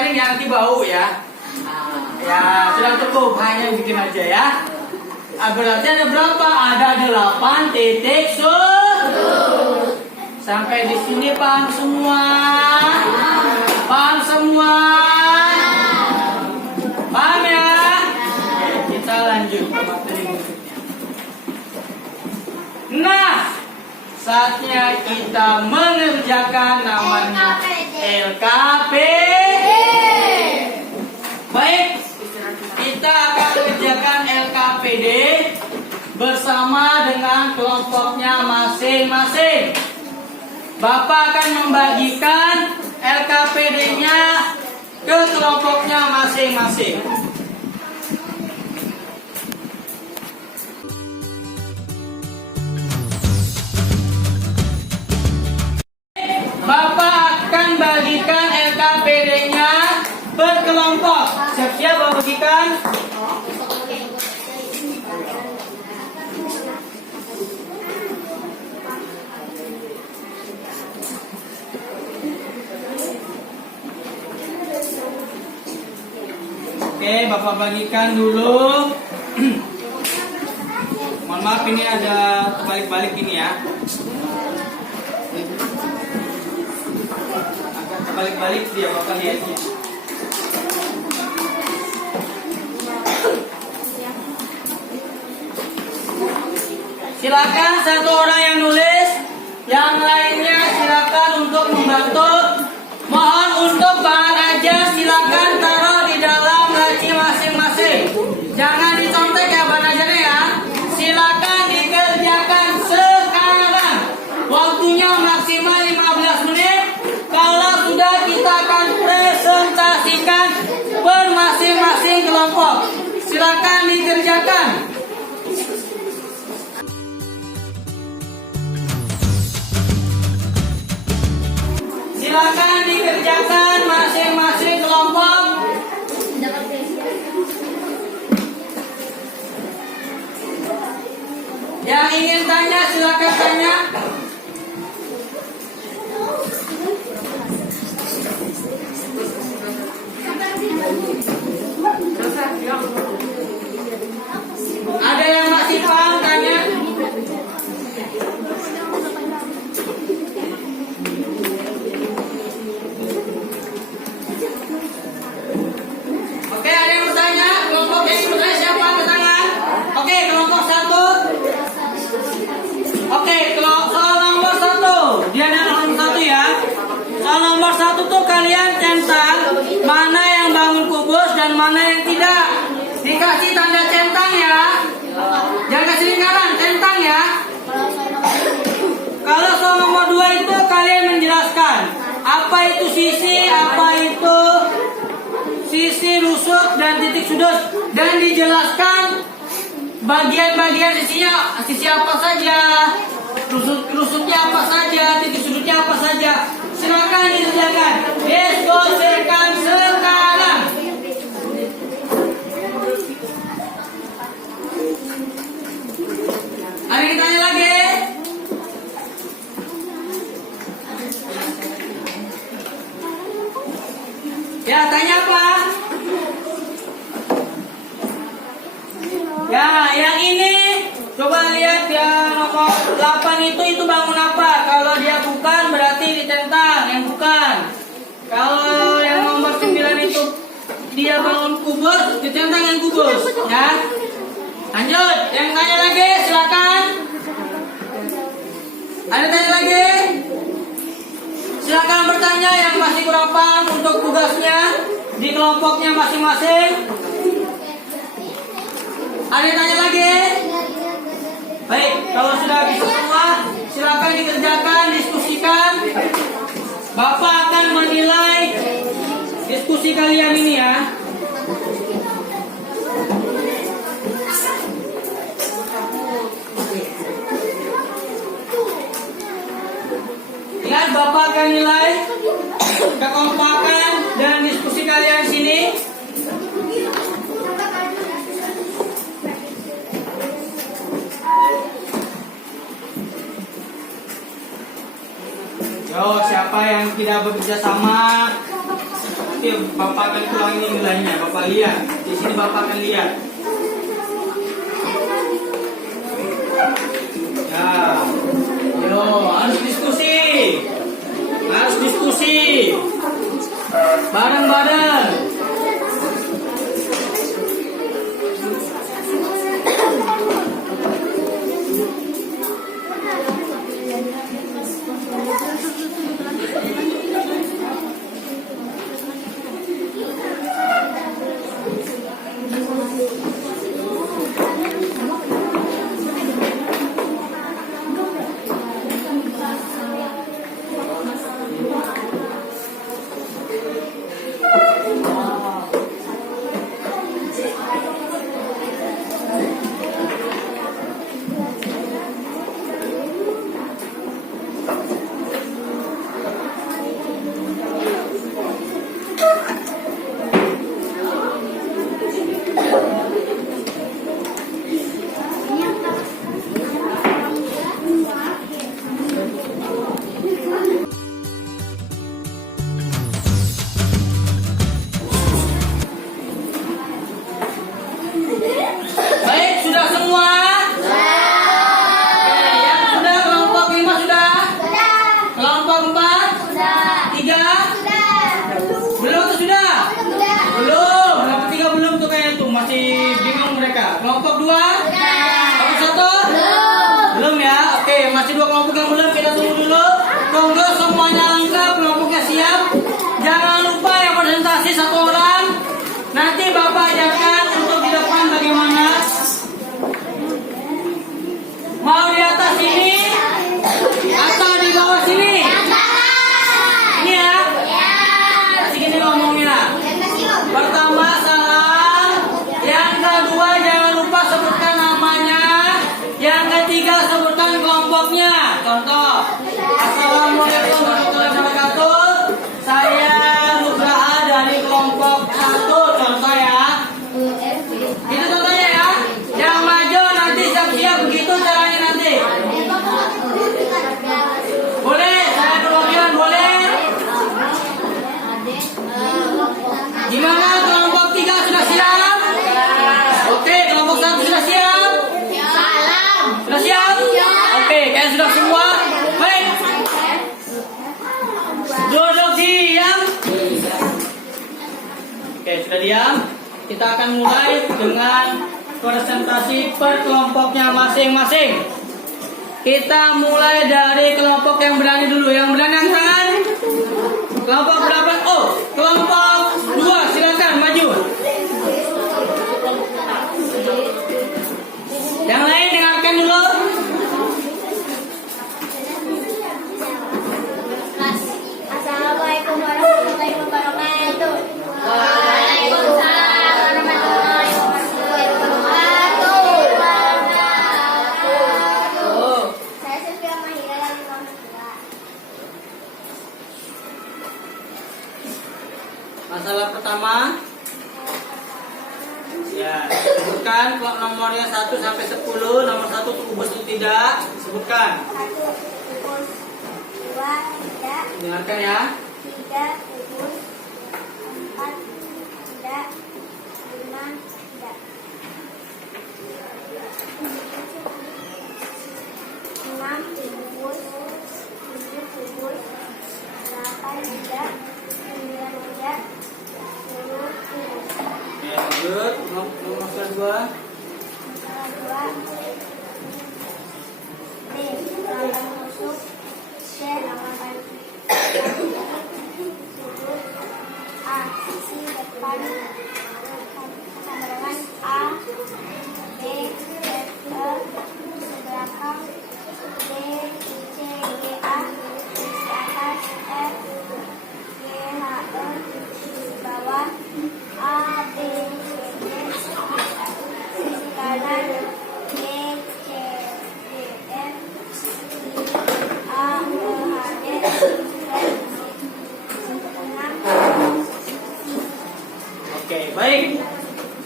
garing ya, nanti bau ya. Ya, sudah cukup, hanya bikin aja ya. Berarti ada berapa? Ada 8 titik sudut. Sampai di sini paham semua? Paham semua? Paham ya? Oke, kita lanjut ke materi berikutnya. Nah, saatnya kita mengerjakan namanya LKPD. Baik, kita akan kerjakan LKPD bersama dengan kelompoknya masing-masing. Bapak akan membagikan LKPD-nya ke kelompoknya masing-masing. Bapak akan bagikan LKPD-nya berkelompok. Siap-siap Bapak bagikan. Oke, Bapak bagikan dulu. Mohon maaf ini ada terbalik-balik ini ya. Agak terbalik-balik dia Bapak lihatnya. Silakan satu orang yang nulis, yang lainnya silakan untuk membantu. Mohon untuk bahan aja silakan taruh di dalam laci masing-masing. Jangan dicontek ya bahan ajarnya ya. Silakan dikerjakan sekarang. Waktunya maksimal 15 menit. Kalau sudah kita akan presentasikan per masing-masing kelompok. Silakan dikerjakan. Silakan dikerjakan masing-masing kelompok. Yang ingin tanya silakan tanya. Ada yang masih paham tanya? Oke, ada yang bertanya? Kelompok yang bertanya siapa? Angkat tangan. Oke, kelompok 1. Oke, soal nomor 1. Dia ada nomor 1 ya. Soal nomor 1 tuh kalian centang mana yang bangun kubus dan mana yang tidak. Dikasih tanda centang ya. Jangan kasih lingkaran, centang ya. Kalau soal nomor 2 itu kalian menjelaskan apa itu sisi, apa itu sisi rusuk dan titik sudut, dan dijelaskan bagian-bagian sisinya, sisi apa saja, rusuknya apa saja, titik sudutnya apa saja. Silakan dikerjakan. Diskusikan sekarang. Ada yang tanya lagi? Ya, tanya apa? Ya, yang ini coba lihat ya, nomor 8 itu bangun apa? Kalau dia bukan berarti ditentang yang bukan. Kalau yang nomor 9 itu dia bangun kubus, ditentang yang kubus, ya. Lanjut, yang tanya lagi silakan. Ada tanya lagi? Silakan bertanya yang masih kurang paham untuk tugasnya di kelompoknya masing-masing. Ada yang tanya lagi? Baik, kalau sudah bisa semua, silakan dikerjakan, diskusikan. Bapak akan menilai diskusi kalian ini ya. Ingat, Bapak akan nilai kekompakan dan diskusi kalian sini. Yo, siapa yang tidak bekerja sama? nanti Bapak akan ulangi nilainya. Bapak lihat. Di sini Bapak akan lihat. Ya. Yo, harus diskusi. Harus diskusi. Bareng-bareng. Baik, sudah semua? Yang sudah kelompok 5 sudah? Kelompok 4? 3? Belum atau sudah? Belum. Kelompok 3 belum tuh kayaknya tuh, masih bingung mereka. Kelompok 2? Kelompok 1? Belum ya? Oke, masih 2 kelompok yang belum, kita tunggu dulu. Tunggu semuanya lengkap, kelompoknya siap. Jangan lupa yang presentasi 1 orang. Nanti Bapak ajarkan untuk di depan bagaimana. Mau di atas sini atau di bawah sini? Ini ya. Segini ngomongnya. Pertama salam. Yang kedua jangan lupa sebutkan namanya. Yang ketiga sebutkan kelompoknya. Contoh. Assalamualaikum warahmatullahi wabarakatuh. Saya Nugraha dari kelompok 1. Contoh ya. Itu contohnya ya. Yang maju nanti siap-siap, begitu caranya nanti. Boleh? Saya perwakilan boleh? Gimana kelompok 3 sudah siap? Oke, kelompok 1 sudah siap? Sudah siap? Oke, kalian sudah semua? Baik. Duduk diam. Oke, sudah diam. Kita akan mulai dengan presentasi per kelompoknya masing-masing. Kita mulai dari kelompok yang berani dulu. Yang berani angkat tangan. Kelompok berapa? Oh, kelompok 2, silakan maju. Yang lain dengarkan dulu. Assalamualaikum warahmatullahi wabarakatuh. Waalaikumsalam warahmatullahi wabarakatuh. Saya Sylvia Mahira dari kelompok 2. Masalah pertama. Ya, sebutkan kok nomornya 1 sampai 10. Nomor 1 kubus atau tidak? Sebutkan. 1 kubus, 2 tidak, Dengarkan ya. 3 kubus, 4 tidak, 5 tidak, 6 kubus, 7 kubus, 8 tidak, 9 tidak, 10 kubus. Ya, lanjut. Nomor 2. Salah 2 B. Lawan musuh. C. Lawan sudut. A. Sisi depan. Sama dengan A. B. Belakang. D. C. G. A. Sisi atas. F. G. H. E. Sisi bawah. A. B. C. D. Sisi kanan. B. C. D. F. A. B. H. D. Oke, baik.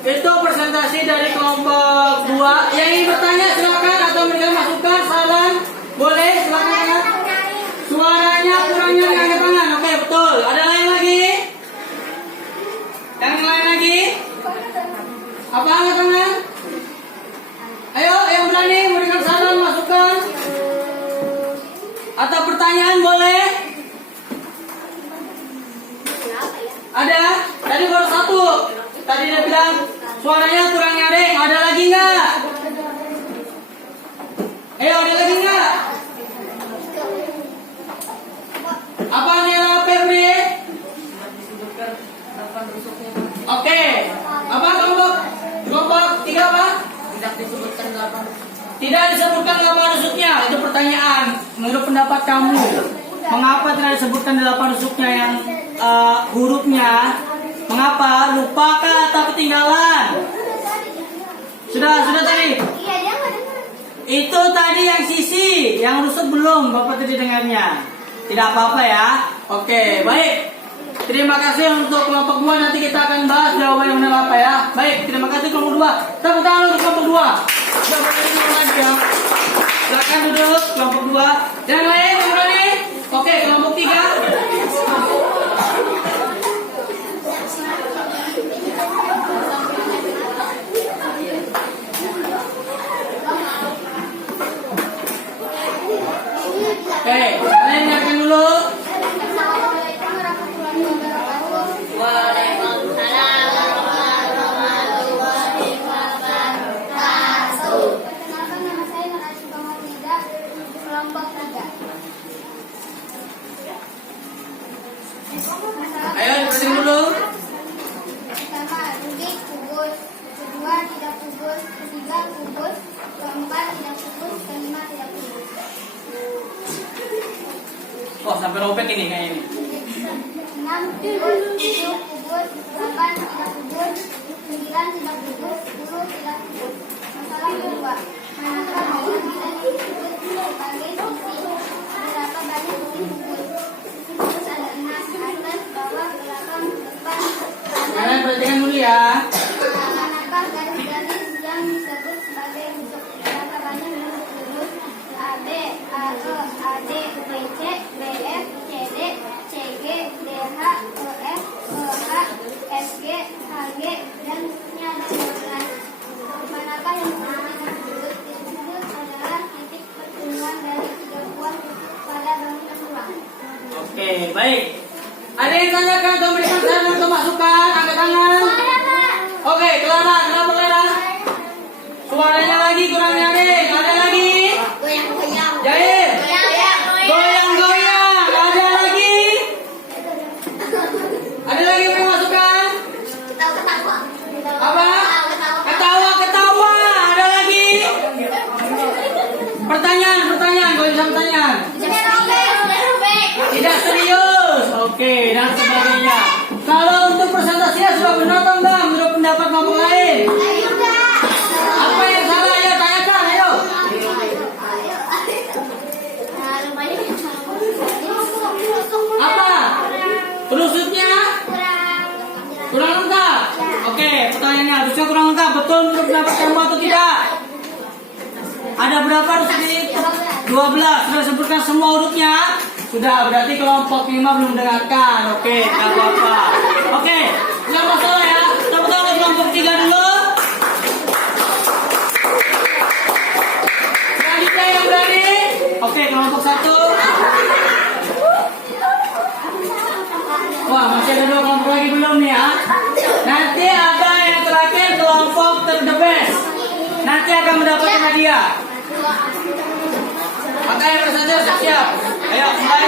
Itu presentasi dari kelompok 2. Yang ingin bertanya silakan atau memberikan masukan, saran, boleh silakan. Suaranya kurang nyari, angkat tangan. Oke, betul. Ada lain lagi? Apa angkat tangan? Ayo, yang berani memberikan saran, masukan. Atau pertanyaan boleh? Ada? Tadi baru satu. Tadi dia bilang suaranya kurang nyaring. Ada lagi nggak? Ayo, ada lagi nggak? Apa nilai Febri? Oke. Apa kelompok 3 apa? Tidak disebutkan 8 rusuknya. Itu pertanyaan. Menurut pendapat kamu, mengapa tidak disebutkan 8 rusuknya yang hurufnya? Mengapa? Lupakah atau ketinggalan? Sudah tadi. Iya, dia nggak dengar. Itu tadi yang sisi, yang rusuk belum. Bapak tadi dengarnya. Tidak apa-apa ya. Oke, baik. Terima kasih untuk kelompok 2. Nanti kita akan bahas jawaban yang benar apa ya. Baik, terima kasih kelompok 2. Tepuk tangan untuk kelompok 2. Sudah berani lagi ya. Silakan duduk kelompok 2. Yang lain yang berani? Oke, kelompok 3. Oke, kalian dengarkan dulu. Assalamualaikum warahmatullahi wabarakatuh. Waalaikumsalam warahmatullahi wabarakatuh. Perkenalkan, nama saya Nur Asyik Maulida, kelompok 3. Ayo, dibersihin dulu. Pertama, rubik kubus. Kedua, tidak kubus. Ketiga, kubus. Keempat, tidak kubus. Kelima, tidak kubus. Oh, sampai robek ini kayaknya ini. 6 kubus, 7 kubus, 8 tidak kubus, 9 tidak kubus, 10 tidak kubus. Masalah kedua, manakah yang tidak disebut sebagai sisi? Berapa banyak sisi kubus? Sisi kubus ada 6, atas, bawah, belakang, depan, Kalian kanan. perhatikan dulu ya. Manakah garis-garis yang disebut sebagai rusuk? Berapa banyak rusuk kubus? AB, AE, AD, BC, BF, CD, CG, DH, EF, EH, SG, HG, dan seterusnya ada 12. Manakah yang disebut disebut adalah titik pertemuan dari 3 buah rusuk pada bangunan ruang. Oke, baik. Ada yang tanyakan atau memberikan saran atau masukan? Angkat tangan. Oke, Clara, kenapa Clara? Suaranya lagi kurang nyaring. Ada lagi? Goyang-goyang. Jair. Goyang-goyang. Ada lagi? Ada lagi yang mau masukan? Ketawa-ketawa. Apa? Ketawa-ketawa. Ada lagi? Pertanyaan. Boleh bisa pertanyaan? Tidak serius. Oke, dan sebagainya. Kalau untuk presentasinya sudah benar atau enggak? Menurut pendapat kelompok lain? Apa yang salah? Ayo tanyakan, ayo. Apa? Rusuknya kurang lengkap. Oke, pertanyaannya rusuknya kurang lengkap. Betul menurut pendapat kamu atau tidak? Ada berapa rusuk ini? 12. Sudah sebutkan semua hurufnya? Sudah, berarti kelompok 5 belum dengarkan. Oke, tidak apa-apa. Oke, tidak masalah ya. Tepuk tangan kelompok 3 dulu. Selanjutnya yang berani. Oke, kelompok 1. Wah, masih ada 2 kelompok lagi belum nih ya. Nanti ada yang terakhir kelompok terdebes. Nanti akan mendapatkan hadiah. Maka yang bersaja siap. Ayo, mulai.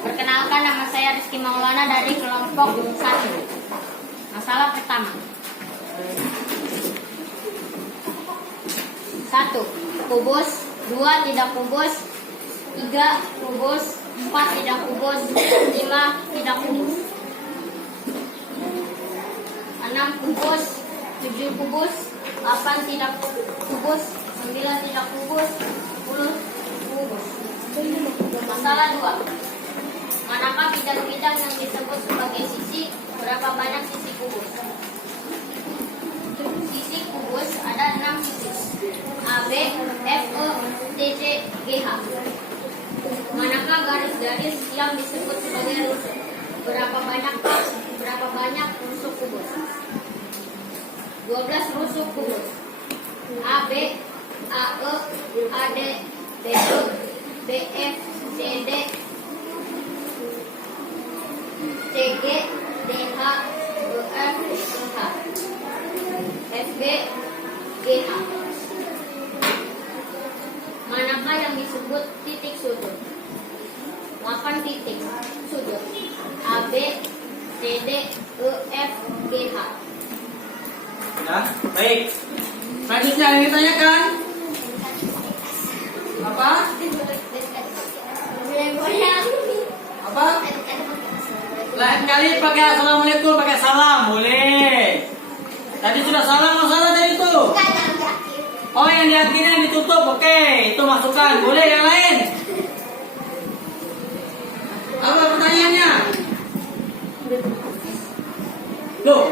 Perkenalkan, nama saya Rizky Maulana dari kelompok 1. Masalah pertama. 1. Kubus. 2. Tidak kubus. 3. Kubus. 4. Tidak kubus. 5. Tidak kubus. 6 kubus. 7 kubus. 8 tidak kubus. 9 tidak kubus. 10 kubus. Masalah 2. Manakah bidang-bidang yang disebut sebagai sisi? Berapa banyak sisi kubus? Sisi kubus ada 6 sisi. A, B, F, E, T, C, G, H. garis yang disebut sebagai rusuk. Berapa banyak rusuk kubus? 12 rusuk kubus. AB, AE, AD, BE, BF, CD, CG, DH, EF, EH, FG, GH. Manakah yang disebut titik sudut? 8 titik sudut. AB, CD, EF, GH. Ya, baik. Selanjutnya yang ditanyakan apa? Apa? Lain kali pakai assalamualaikum, pakai salam boleh. Tadi sudah salam, masalah tadi itu. Oh, yang di akhirnya ditutup, oke, itu masukkan. Boleh yang lain? Apa pertanyaannya? Loh,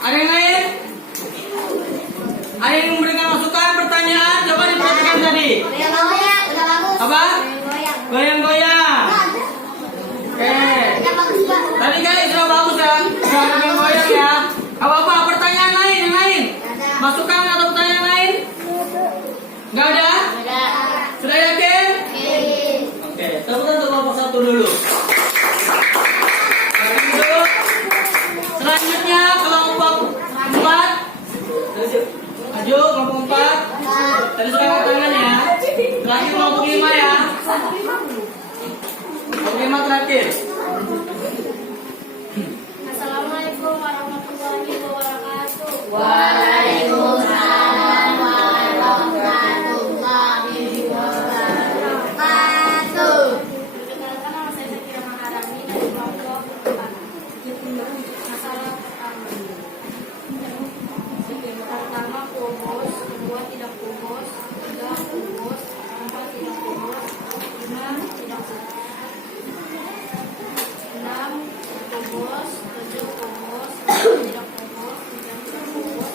ada yang lain? Ada yang memberikan masukan, pertanyaan? Coba diperhatikan tadi. Goyang-goyang, udah bagus. Apa? Goyang-goyang. Goyang-goyang. Oke. Udah bagus, Pak. Tadi guys sudah bagus ya. Sudah goyang-goyang ya. Apa-apa? Pertanyaan lain, yang lain? Masukan atau pertanyaan lain? Nggak ada? Ada. Sudah yakin? Oke, teman-teman untuk kelompok 1 dulu. Yakin dulu. Selanjutnya kelompok 4. Maju kelompok 4. Tadi sudah angkat tangan ya. Terakhir kelompok 5 ya. Kelompok 5 terakhir. Assalamualaikum warahmatullahi wabarakatuh. Waalaikumsalam warahmatullahi wabarakatuh. Perkenalkan, nama saya Zakira Maharani dari kelompok 4. Masalah pertama kubus, kedua tidak kubus, tiga kubus, empat tidak kubus, lima tidak kubus, 6 kubus, 7 kubus, 8 tidak kubus, 9 tidak kubus.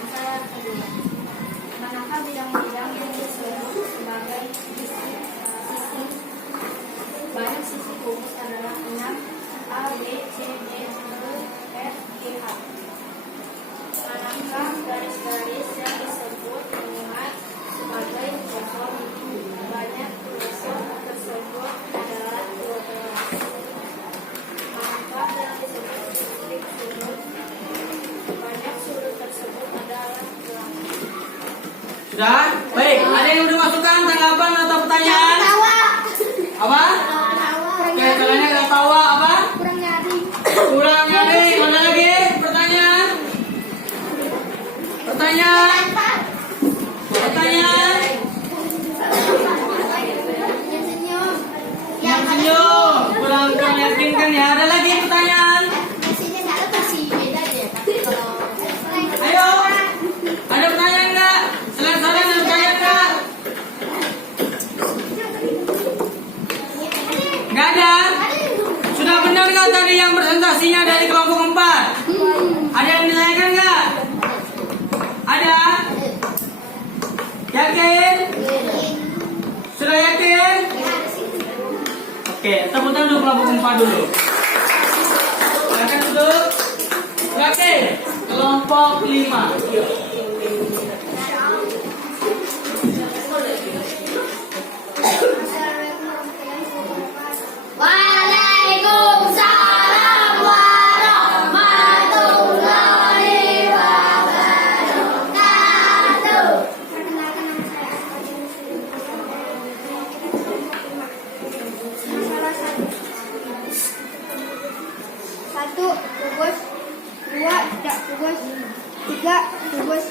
Masalah kedua, manakah bidang-bidang yang disebut sebagai sisi? Banyak sisi kubus adalah 6, A, B, C, D, E, F, G, H. Manakah garis-garis yang disebut menguat sebagai kosong? Banyak kosong tersebut adalah 12. Manakah yang disebut titik sudut? Banyak sudut tersebut adalah 8. Sudah? Baik, ada yang udah masukan, tanggapan atau pertanyaan? Apa? Oke, kalian nggak tahu apa? Kurang nyari. Kurang nyari. Mana lagi? Pertanyaan? Pertanyaan? Pertanyaan? Yang senyum. Yang senyum. Kurang meyakinkan ya. Ada lagi pertanyaan? Mesinnya nggak lepas sih, beda deh. Tapi kalau Ayo. Ada pertanyaan nggak? Silakan ada pertanyaan nggak? Nggak ada. Sudah benar nggak tadi yang presentasinya dari kelompok 4? Ada yang ditanyakan nggak? Ada? Yakin? Sudah yakin? Oke, tepuk tangan dulu kelompok 4 dulu. Silakan duduk. Oke, kelompok 5. Yuk. Waalaikumsalam warahmatullahi wabarakatuh. perkenalkan, nama saya Masalah 1 kubus, 2 tidak kubus, 3 kubus,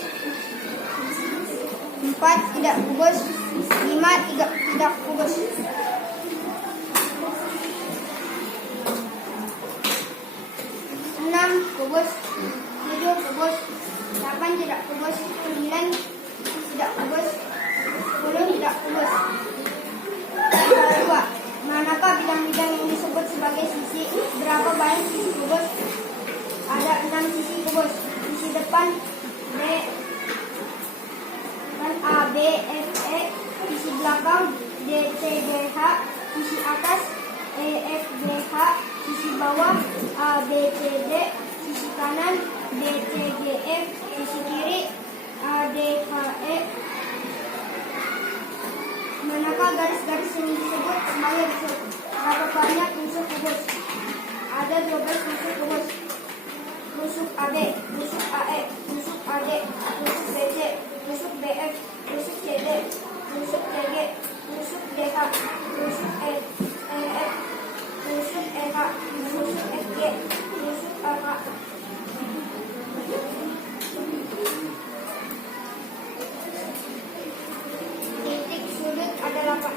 4 tidak kubus, 5 tidak kubus. 6 kubus, 7 kubus, 8 tidak kubus, 9 tidak kubus, 10 tidak kubus. Masalah 2. Manakah bidang-bidang yang disebut sebagai sisi? Berapa banyak sisi kubus? Ada 6 sisi kubus. Sisi depan B, A, B, F, E. Sisi belakang, D, C, G, H, sisi atas, E, F, G, H, sisi bawah, A, B, C, D, sisi kanan, D, C, G, F, sisi kiri, A, D, H, E. Manakah garis-garis yang disebut sebagai unsur? Berapa banyak unsur kubus? Ada 12 unsur kubus. Tusuk AB, tusuk AE, tusuk AD, tusuk BC, tusuk BF, tusuk CD, tusuk CG, tusuk DH, tusuk EF, tusuk EH, tusuk FG, tusuk AK. Titik sudut ada 8.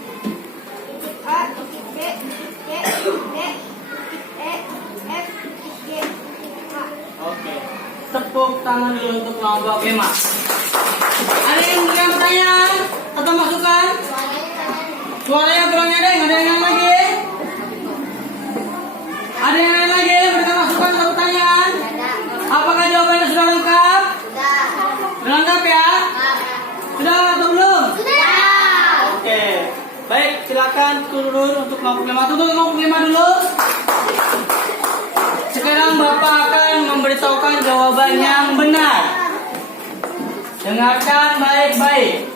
Titik A, titik B, titik C, titik D, titik E, F, titik G, titik H. Oke. Tepuk tangan dulu untuk kelompok 5. Ada yang punya pertanyaan atau masukan? Suaranya kurang ada yang lagi? Ada yang lain lagi? Berikan masukan atau pertanyaan? Apakah jawabannya sudah lengkap? Sudah lengkap ya? Sudah atau belum? Oke. Baik, silakan turun untuk kelompok 5. Tutup kelompok 5 dulu. Sekarang Bapak akan memberitahukan jawaban yang benar. Dengarkan baik-baik.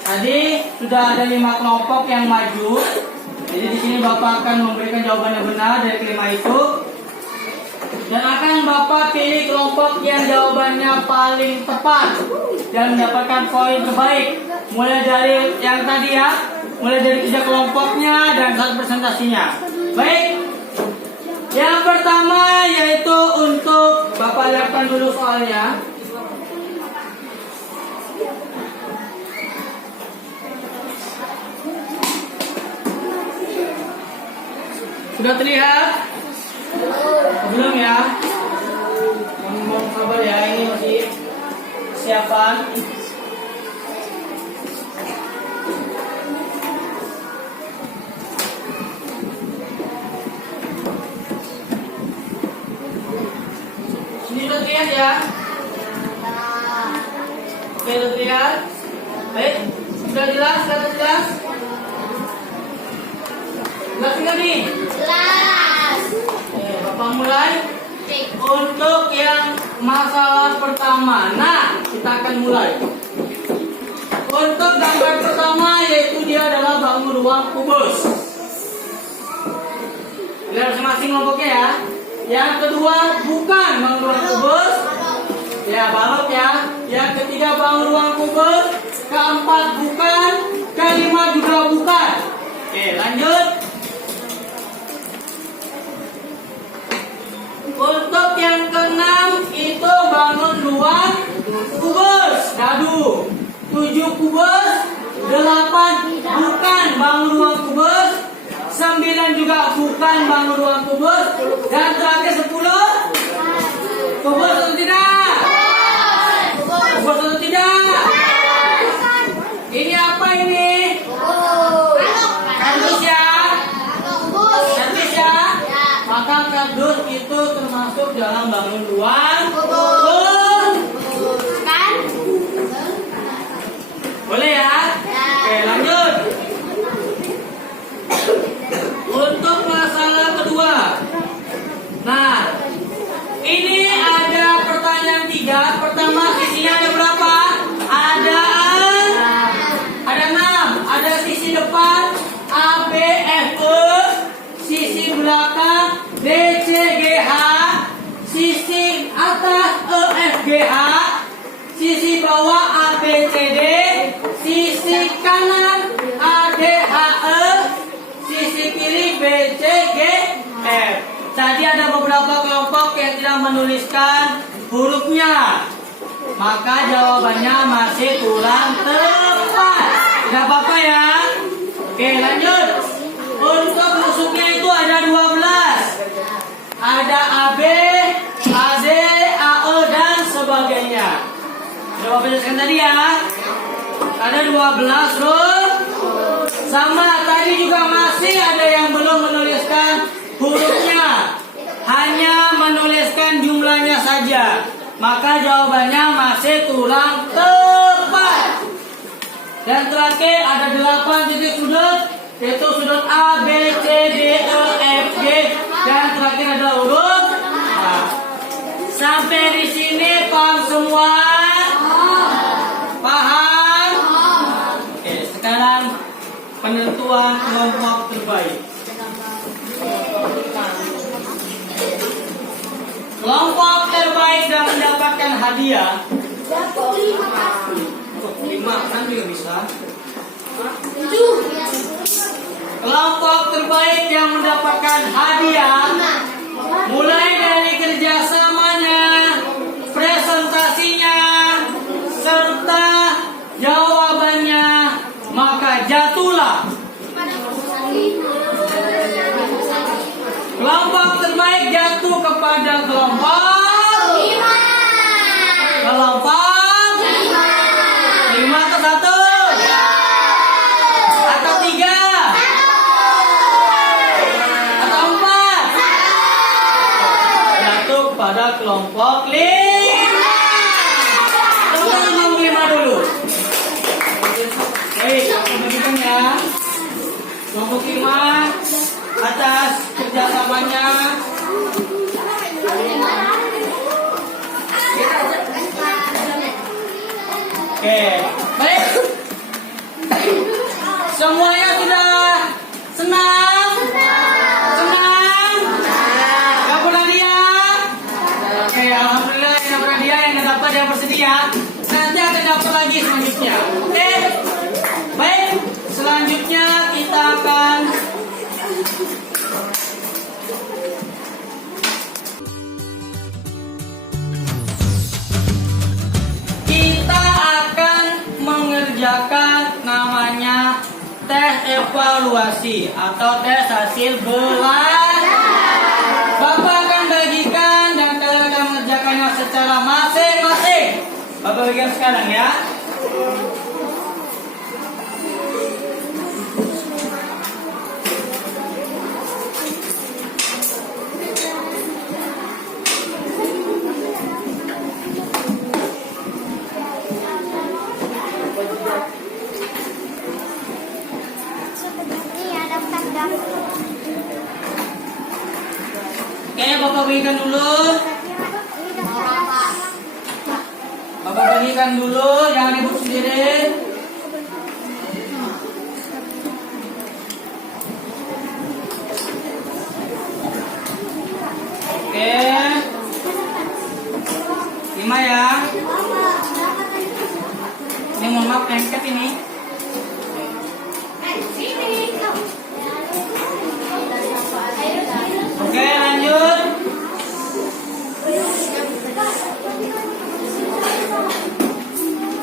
Tadi sudah ada 5 kelompok yang maju. Jadi di sini Bapak akan memberikan jawaban yang benar dari kelima itu. Dan akan Bapak pilih kelompok yang jawabannya paling tepat dan mendapatkan poin terbaik. Mulai dari yang tadi ya, mulai dari 3 kelompoknya dan 1 presentasinya. Baik. Yang pertama yaitu untuk Bapak lihatkan dulu soalnya. Sudah terlihat? Belum ya? Mohon sabar ya, ini masih persiapan. Ini sudah terlihat ya? Oke, sudah terlihat? Baik, sudah jelas? Sudah jelas? Jelas nggak nih? Jelas. Oke, Bapak mulai. Untuk yang masalah pertama, nah kita akan mulai. Untuk gambar pertama yaitu dia adalah bangun ruang kubus. Lihat masing-masing kelompoknya ya. Yang kedua bukan bangun ruang kubus. Ya balok ya. Yang ketiga bangun ruang kubus. Keempat bukan. Kelima juga bukan. Oke lanjut. Untuk yang keenam itu bangun ruang kubus. Dadu. 7 kubus. 8 bukan bangun ruang kubus. 9 juga bukan bangun ruang kubus. Dan terakhir 10 kubus atau tidak? Kubus atau tidak? Ini apa ini? Kardus ya? Kardus ya? Maka kardus itu termasuk dalam bangun ruang kubus. Kan? Boleh ya? Oke lanjut. Untuk masalah kedua. Nah, ini ada pertanyaan 3. Pertama sisinya ada berapa? Ada 6. Ada sisi depan A, B, F, E. Sisi belakang D, C, G, H. Sisi atas E, F, G, H. Sisi bawah A, B, C, D. Sisi kanan A, D, H, E. Sisi kiri B, C, G, F. Tadi ada beberapa kelompok yang tidak menuliskan hurufnya. Maka jawabannya masih kurang tepat. Tidak apa-apa ya. Oke lanjut. Untuk rusuknya itu ada 12. Ada AB, AD, AE dan sebagainya. Sudah Bapak jelaskan tadi ya. Ada 12 rule. Sama tadi juga masih ada yang belum menuliskan hurufnya. Hanya menuliskan jumlahnya saja. Maka jawabannya masih kurang tepat. Dan terakhir ada 8 titik sudut, yaitu sudut A, B, C, D, E, F, G, dan terakhir adalah huruf A. Sampai di sini paham semua? Paham? Oke, sekarang penentuan kelompok terbaik. Kelompok terbaik dan mendapatkan hadiah. 5 kan juga bisa. Kelompok terbaik yang mendapatkan hadiah mulai dari kerjasamanya, presentasinya, serta jawabannya, maka jatuhlah. Kelompok terbaik jatuh kepada kelompok 5 atau 1 atau 3 atau 4, jatuh pada kelompok 5. Teman ngomong 5 dulu. Baik, aku bagikan ya. Kelompok 5 atas kerjasamanya. Oke, baik. Semuanya sudah senang? Senang? Dapat hadiah? Oke, alhamdulillah yang dapat hadiah, yang dapat yang bersedia. Nanti akan dapat lagi selanjutnya. Oke, baik. Selanjutnya kita akan mengerjakan namanya tes evaluasi atau tes hasil belajar. Bapak akan bagikan dan kalian akan mengerjakannya secara masing-masing. Bapak bagikan sekarang ya. Oke, Bapak bagikan dulu. Bapak bagikan dulu, jangan ibu sendiri. Oke, 5 ya. Ini mohon maaf, lengket ini. Oke, lanjut.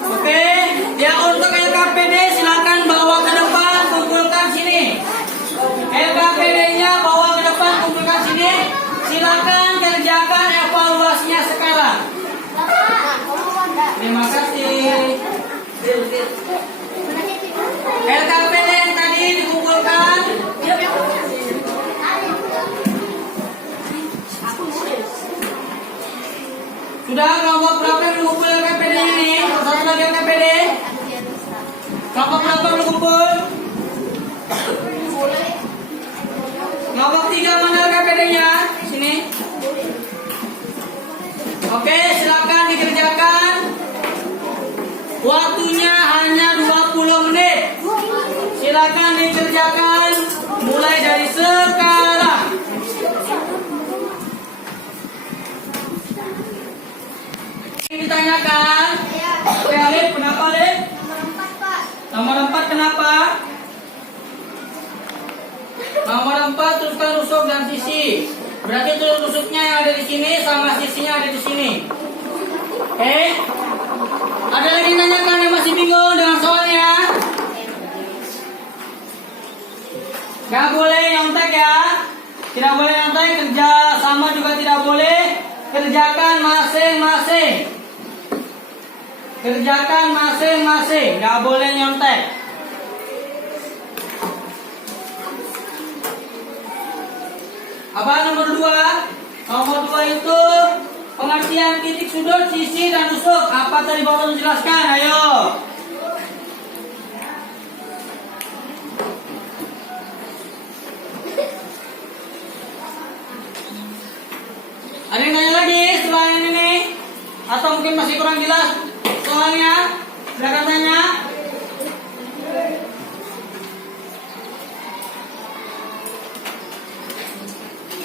Oke, ya untuk LKPD silakan bawa ke depan, kumpulkan sini. LKPD-nya bawa ke depan, kumpulkan sini. Silakan kerjakan evaluasinya sekarang. Terima kasih. LKPD yang tadi dikumpulkan. Sudah kelompok berapa yang mengumpul LKPD ini? Satu lagi LKPD. Kelompok berapa mengumpul? Kelompok 3 mana LKPD-nya? Sini. Oke, silakan dikerjakan. Waktunya hanya 20 menit. Silakan dikerjakan mulai dari sekarang. Ditanyakan, Oke Alif, kenapa Alif? Nomor 4 kenapa? Nomor 4 teruskan rusuk dan sisi. Berarti rusuknya yang ada di sini sama sisinya ada di sini. Oke? Ada lagi yang nanyakan yang masih bingung dengan soalnya? Gak boleh nyontek ya. Tidak boleh nyontek, kerja sama juga tidak boleh. Kerjakan masing-masing. Kerjakan masing-masing, gak boleh nyontek. Apa nomor 2? Nomor 2 itu pengertian titik sudut, sisi, dan rusuk. Apa tadi Bapak jelaskan? Ayo. Atau mungkin masih kurang jelas soalnya? Silakan tanya.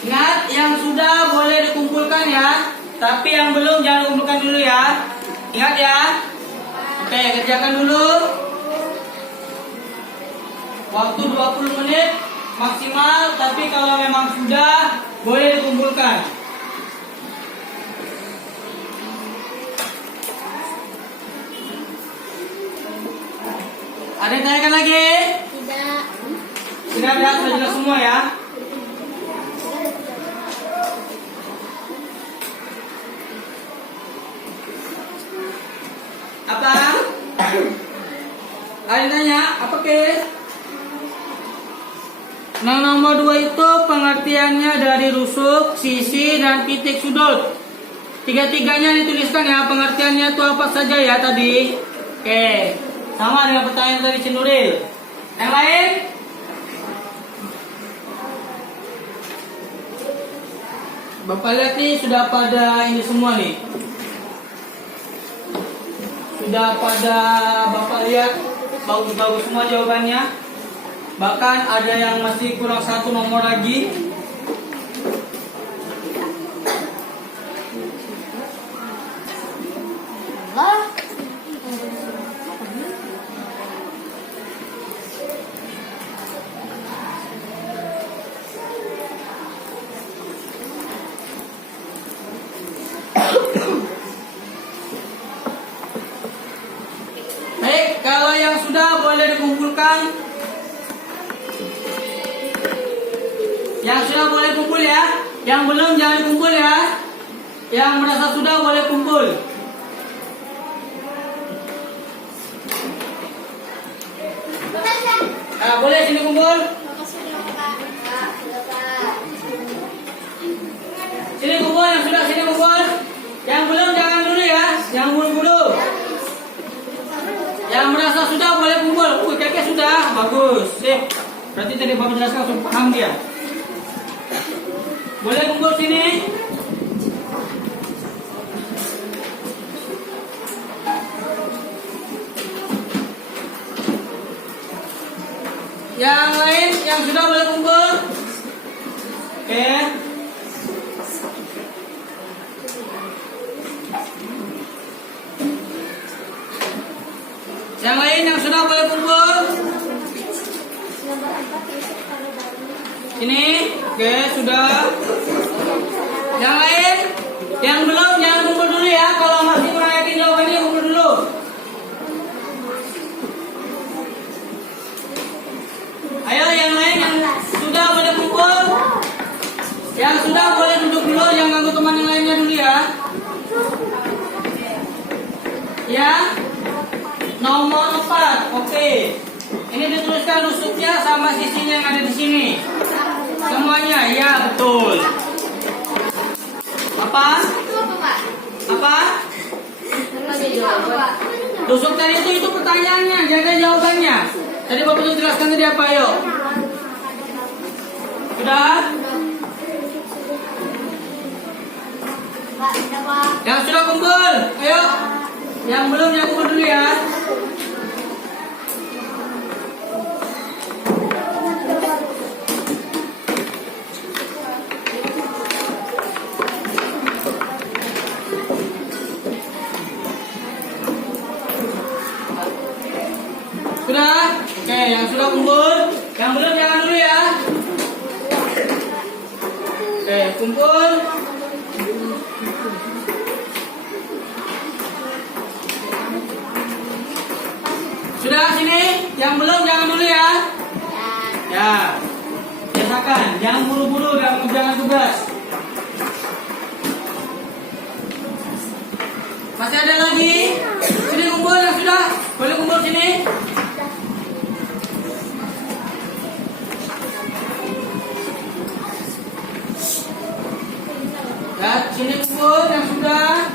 Ingat, yang sudah boleh dikumpulkan ya. Tapi yang belum jangan kumpulkan dulu ya. Ingat ya. Oke, kerjakan dulu. Waktu 20 menit maksimal, tapi kalau memang sudah boleh dikumpulkan. Ada yang tanyakan lagi? Tidak. Sudah ada, sudah jelas semua ya. Apa? Ada yang tanya? Apa ke? Nah, nomor 2 itu pengertiannya dari rusuk, sisi, dan titik sudut. Tiga-tiganya dituliskan ya, pengertiannya itu apa saja ya tadi. Oke, sama dengan pertanyaan tadi Cenuril. Yang lain? Bapak lihat nih, sudah pada ini semua nih. Sudah pada Bapak lihat, bagus-bagus semua jawabannya. Bahkan ada yang masih kurang 1 nomor lagi. Baik, kalau yang sudah boleh dikumpulkan. Yang sudah boleh kumpul ya. Yang belum jangan kumpul ya. Yang merasa sudah boleh kumpul. Boleh sini kumpul. Sini kumpul, yang sudah sini kumpul. Yang belum jangan dulu ya. Yang belum dulu. Yang merasa sudah boleh kumpul. Kayaknya sudah, bagus. Sip. Berarti tadi Bapak jelaskan sudah paham dia. Boleh kumpul sini. Yang lain yang sudah boleh kumpul. Oke. Yang lain yang sudah boleh kumpul. Ini, oke, sudah. Yang lain, yang belum jangan kumpul dulu ya. Kalau masih kurang yakin jawabannya kumpul dulu. Ayo yang lain yang sudah boleh kumpul. Yang sudah boleh duduk dulu, jangan ganggu teman yang lainnya dulu ya. Ya. Nomor 4, oke. Ini dituliskan rusuknya sama sisinya yang ada di sini. Semuanya, ya betul. Apa? Apa? Rusuk tadi itu pertanyaannya, jaga jawabannya. Tadi Bapak sudah jelaskan tadi apa, yuk? Sudah? Yang sudah kumpul, ayo. Yang belum yang kumpul dulu ya. Sudah? Oke, yang sudah kumpul. Yang belum jangan dulu ya. Oke, kumpul. Sudah sini? Yang belum jangan dulu ya. Ya. Biasakan, jangan buru-buru dalam mengerjakan tugas. Masih ada lagi? Sini kumpul yang sudah. Boleh kumpul sini. Ya, sini kumpul yang sudah.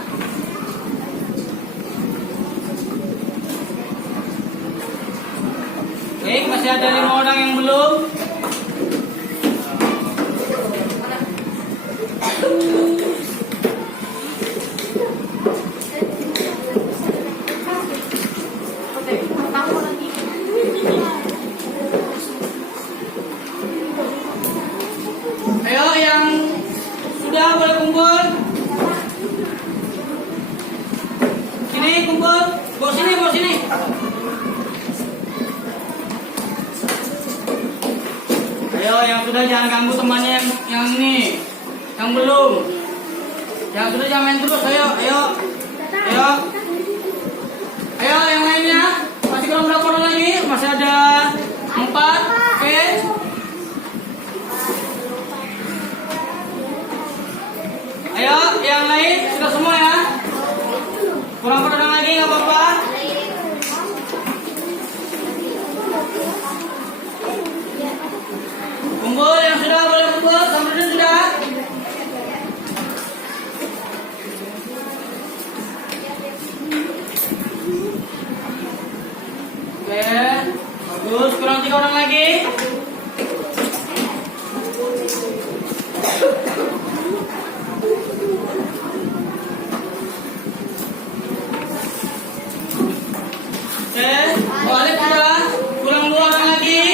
Baik, masih ada 5 orang yang belum. yang sudah jangan ganggu temannya yang ini, yang belum. Yang sudah jangan main terus. Ayo. Ayo yang lainnya. Masih kurang berapa orang lagi? Masih ada 4. Oke. Ayo yang lain sudah semua ya. Kurang 4 orang lagi nggak apa-apa. Kumpul yang sudah boleh kumpul. Sampai sudah. Oke, bagus. Kurang 3 orang lagi. Oke, balik sudah. Kurang 2 orang lagi.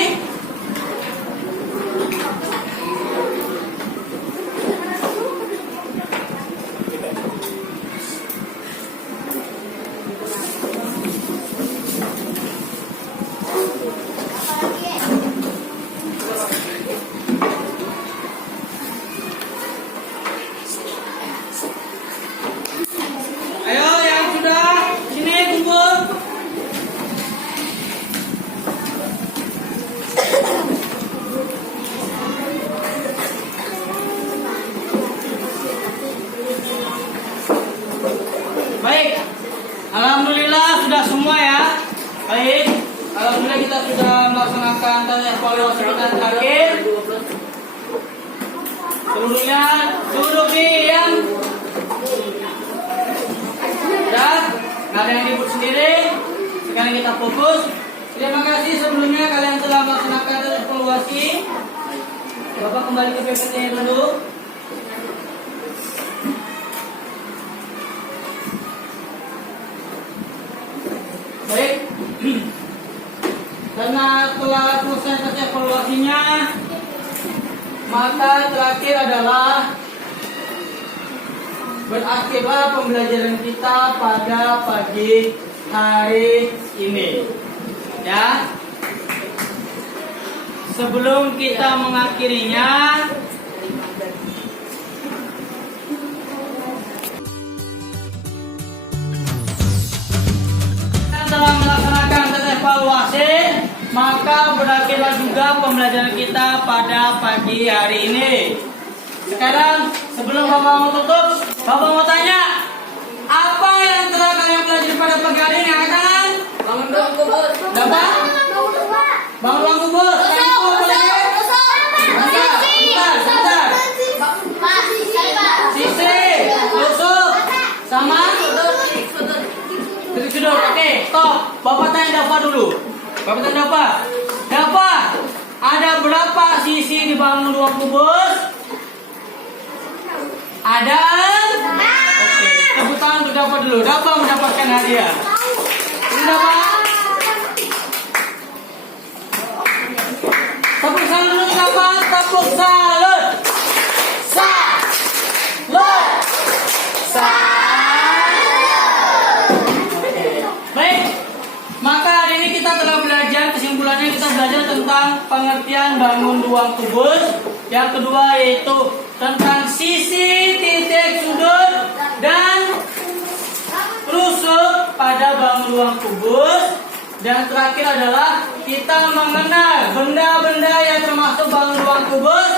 Ayo yang sudah sini kumpul. Baik, alhamdulillah sudah semua ya. Baik, alhamdulillah kita sudah melaksanakan tes evaluasi kita terakhir. Seluruhnya duduk diam. Dan nggak ada yang ribut sendiri. Sekarang kita fokus. Terima kasih sebelumnya kalian telah melaksanakan tes evaluasi. Bapak kembali ke PPT dulu. Baik. Karena telah selesai tes evaluasinya, maka terakhir adalah berakhirlah pembelajaran kita pada pagi hari ini. Ya. Sebelum kita mengakhirinya, telah melaksanakan tes evaluasi, maka berakhirlah juga pembelajaran kita pada pagi hari ini. Sekarang sebelum Bapak mau tutup, Bapak mau tanya, apa yang telah kalian pelajari pada pagi hari ini? Angkat tangan. Bangun dong kubur. Dapat? Bangun ruang kubur. Bentar. Sisi, tusuk, sama titik sudut. Oke, stop. Bapak tanya Dava dulu. Bapak tanya Dava. Dava, ada berapa sisi di bangun ruang kubus? Ada? Oke, tepuk tangan untuk Dava dulu. Dava mendapatkan hadiah. Ini Dava. Tepuk salut dulu Dava. Tepuk salut. Salut. Oke. Baik. Maka hari ini kita telah belajar, kesimpulannya kita belajar tentang pengertian bangun ruang kubus. Yang kedua yaitu tentang sisi, titik, sudut, dan rusuk pada bangun ruang kubus. Dan terakhir adalah kita mengenal benda-benda yang termasuk bangun ruang kubus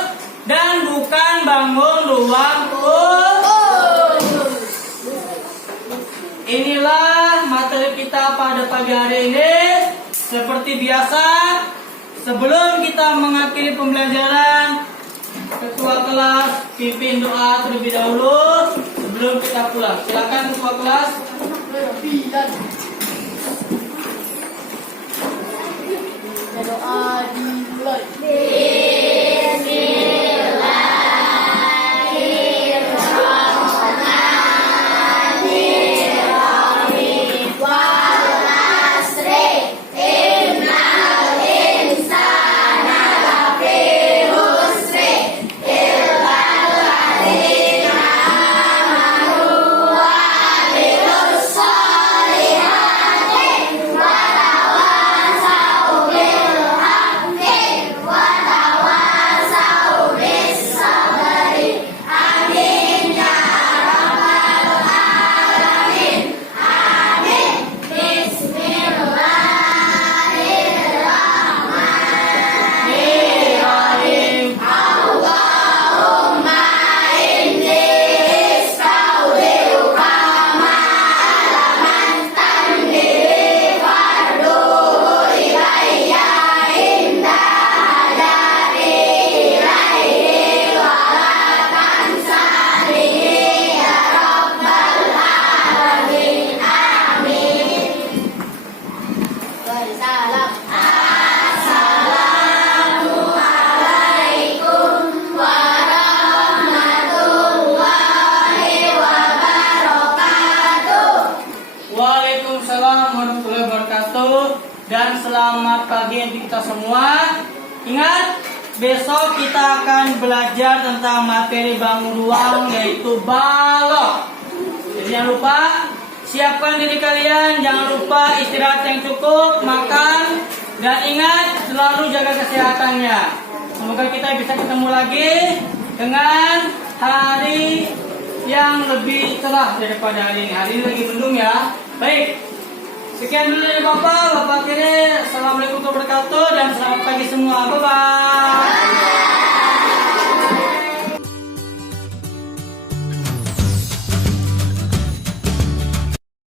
dan bukan bangun ruang kubus. Inilah materi kita pada pagi hari ini. Seperti biasa, sebelum kita mengakhiri pembelajaran, ketua kelas pimpin doa terlebih dahulu sebelum kita pulang. Silakan ketua kelas. Doa dimulai. Wa dan selamat pagi untuk kita semua. Ingat, besok kita akan belajar tentang materi bangun ruang, yaitu balok. Jadi jangan lupa siapkan diri kalian, jangan lupa istirahat yang cukup, makan, dan ingat selalu jaga kesehatannya. Semoga kita bisa ketemu lagi dengan hari yang lebih cerah daripada hari ini. Hari ini lagi mendung ya. Baik, sekian dulu dari Bapak Kiri. Assalamualaikum warahmatullahi wabarakatuh dan selamat pagi semua. Bye-bye.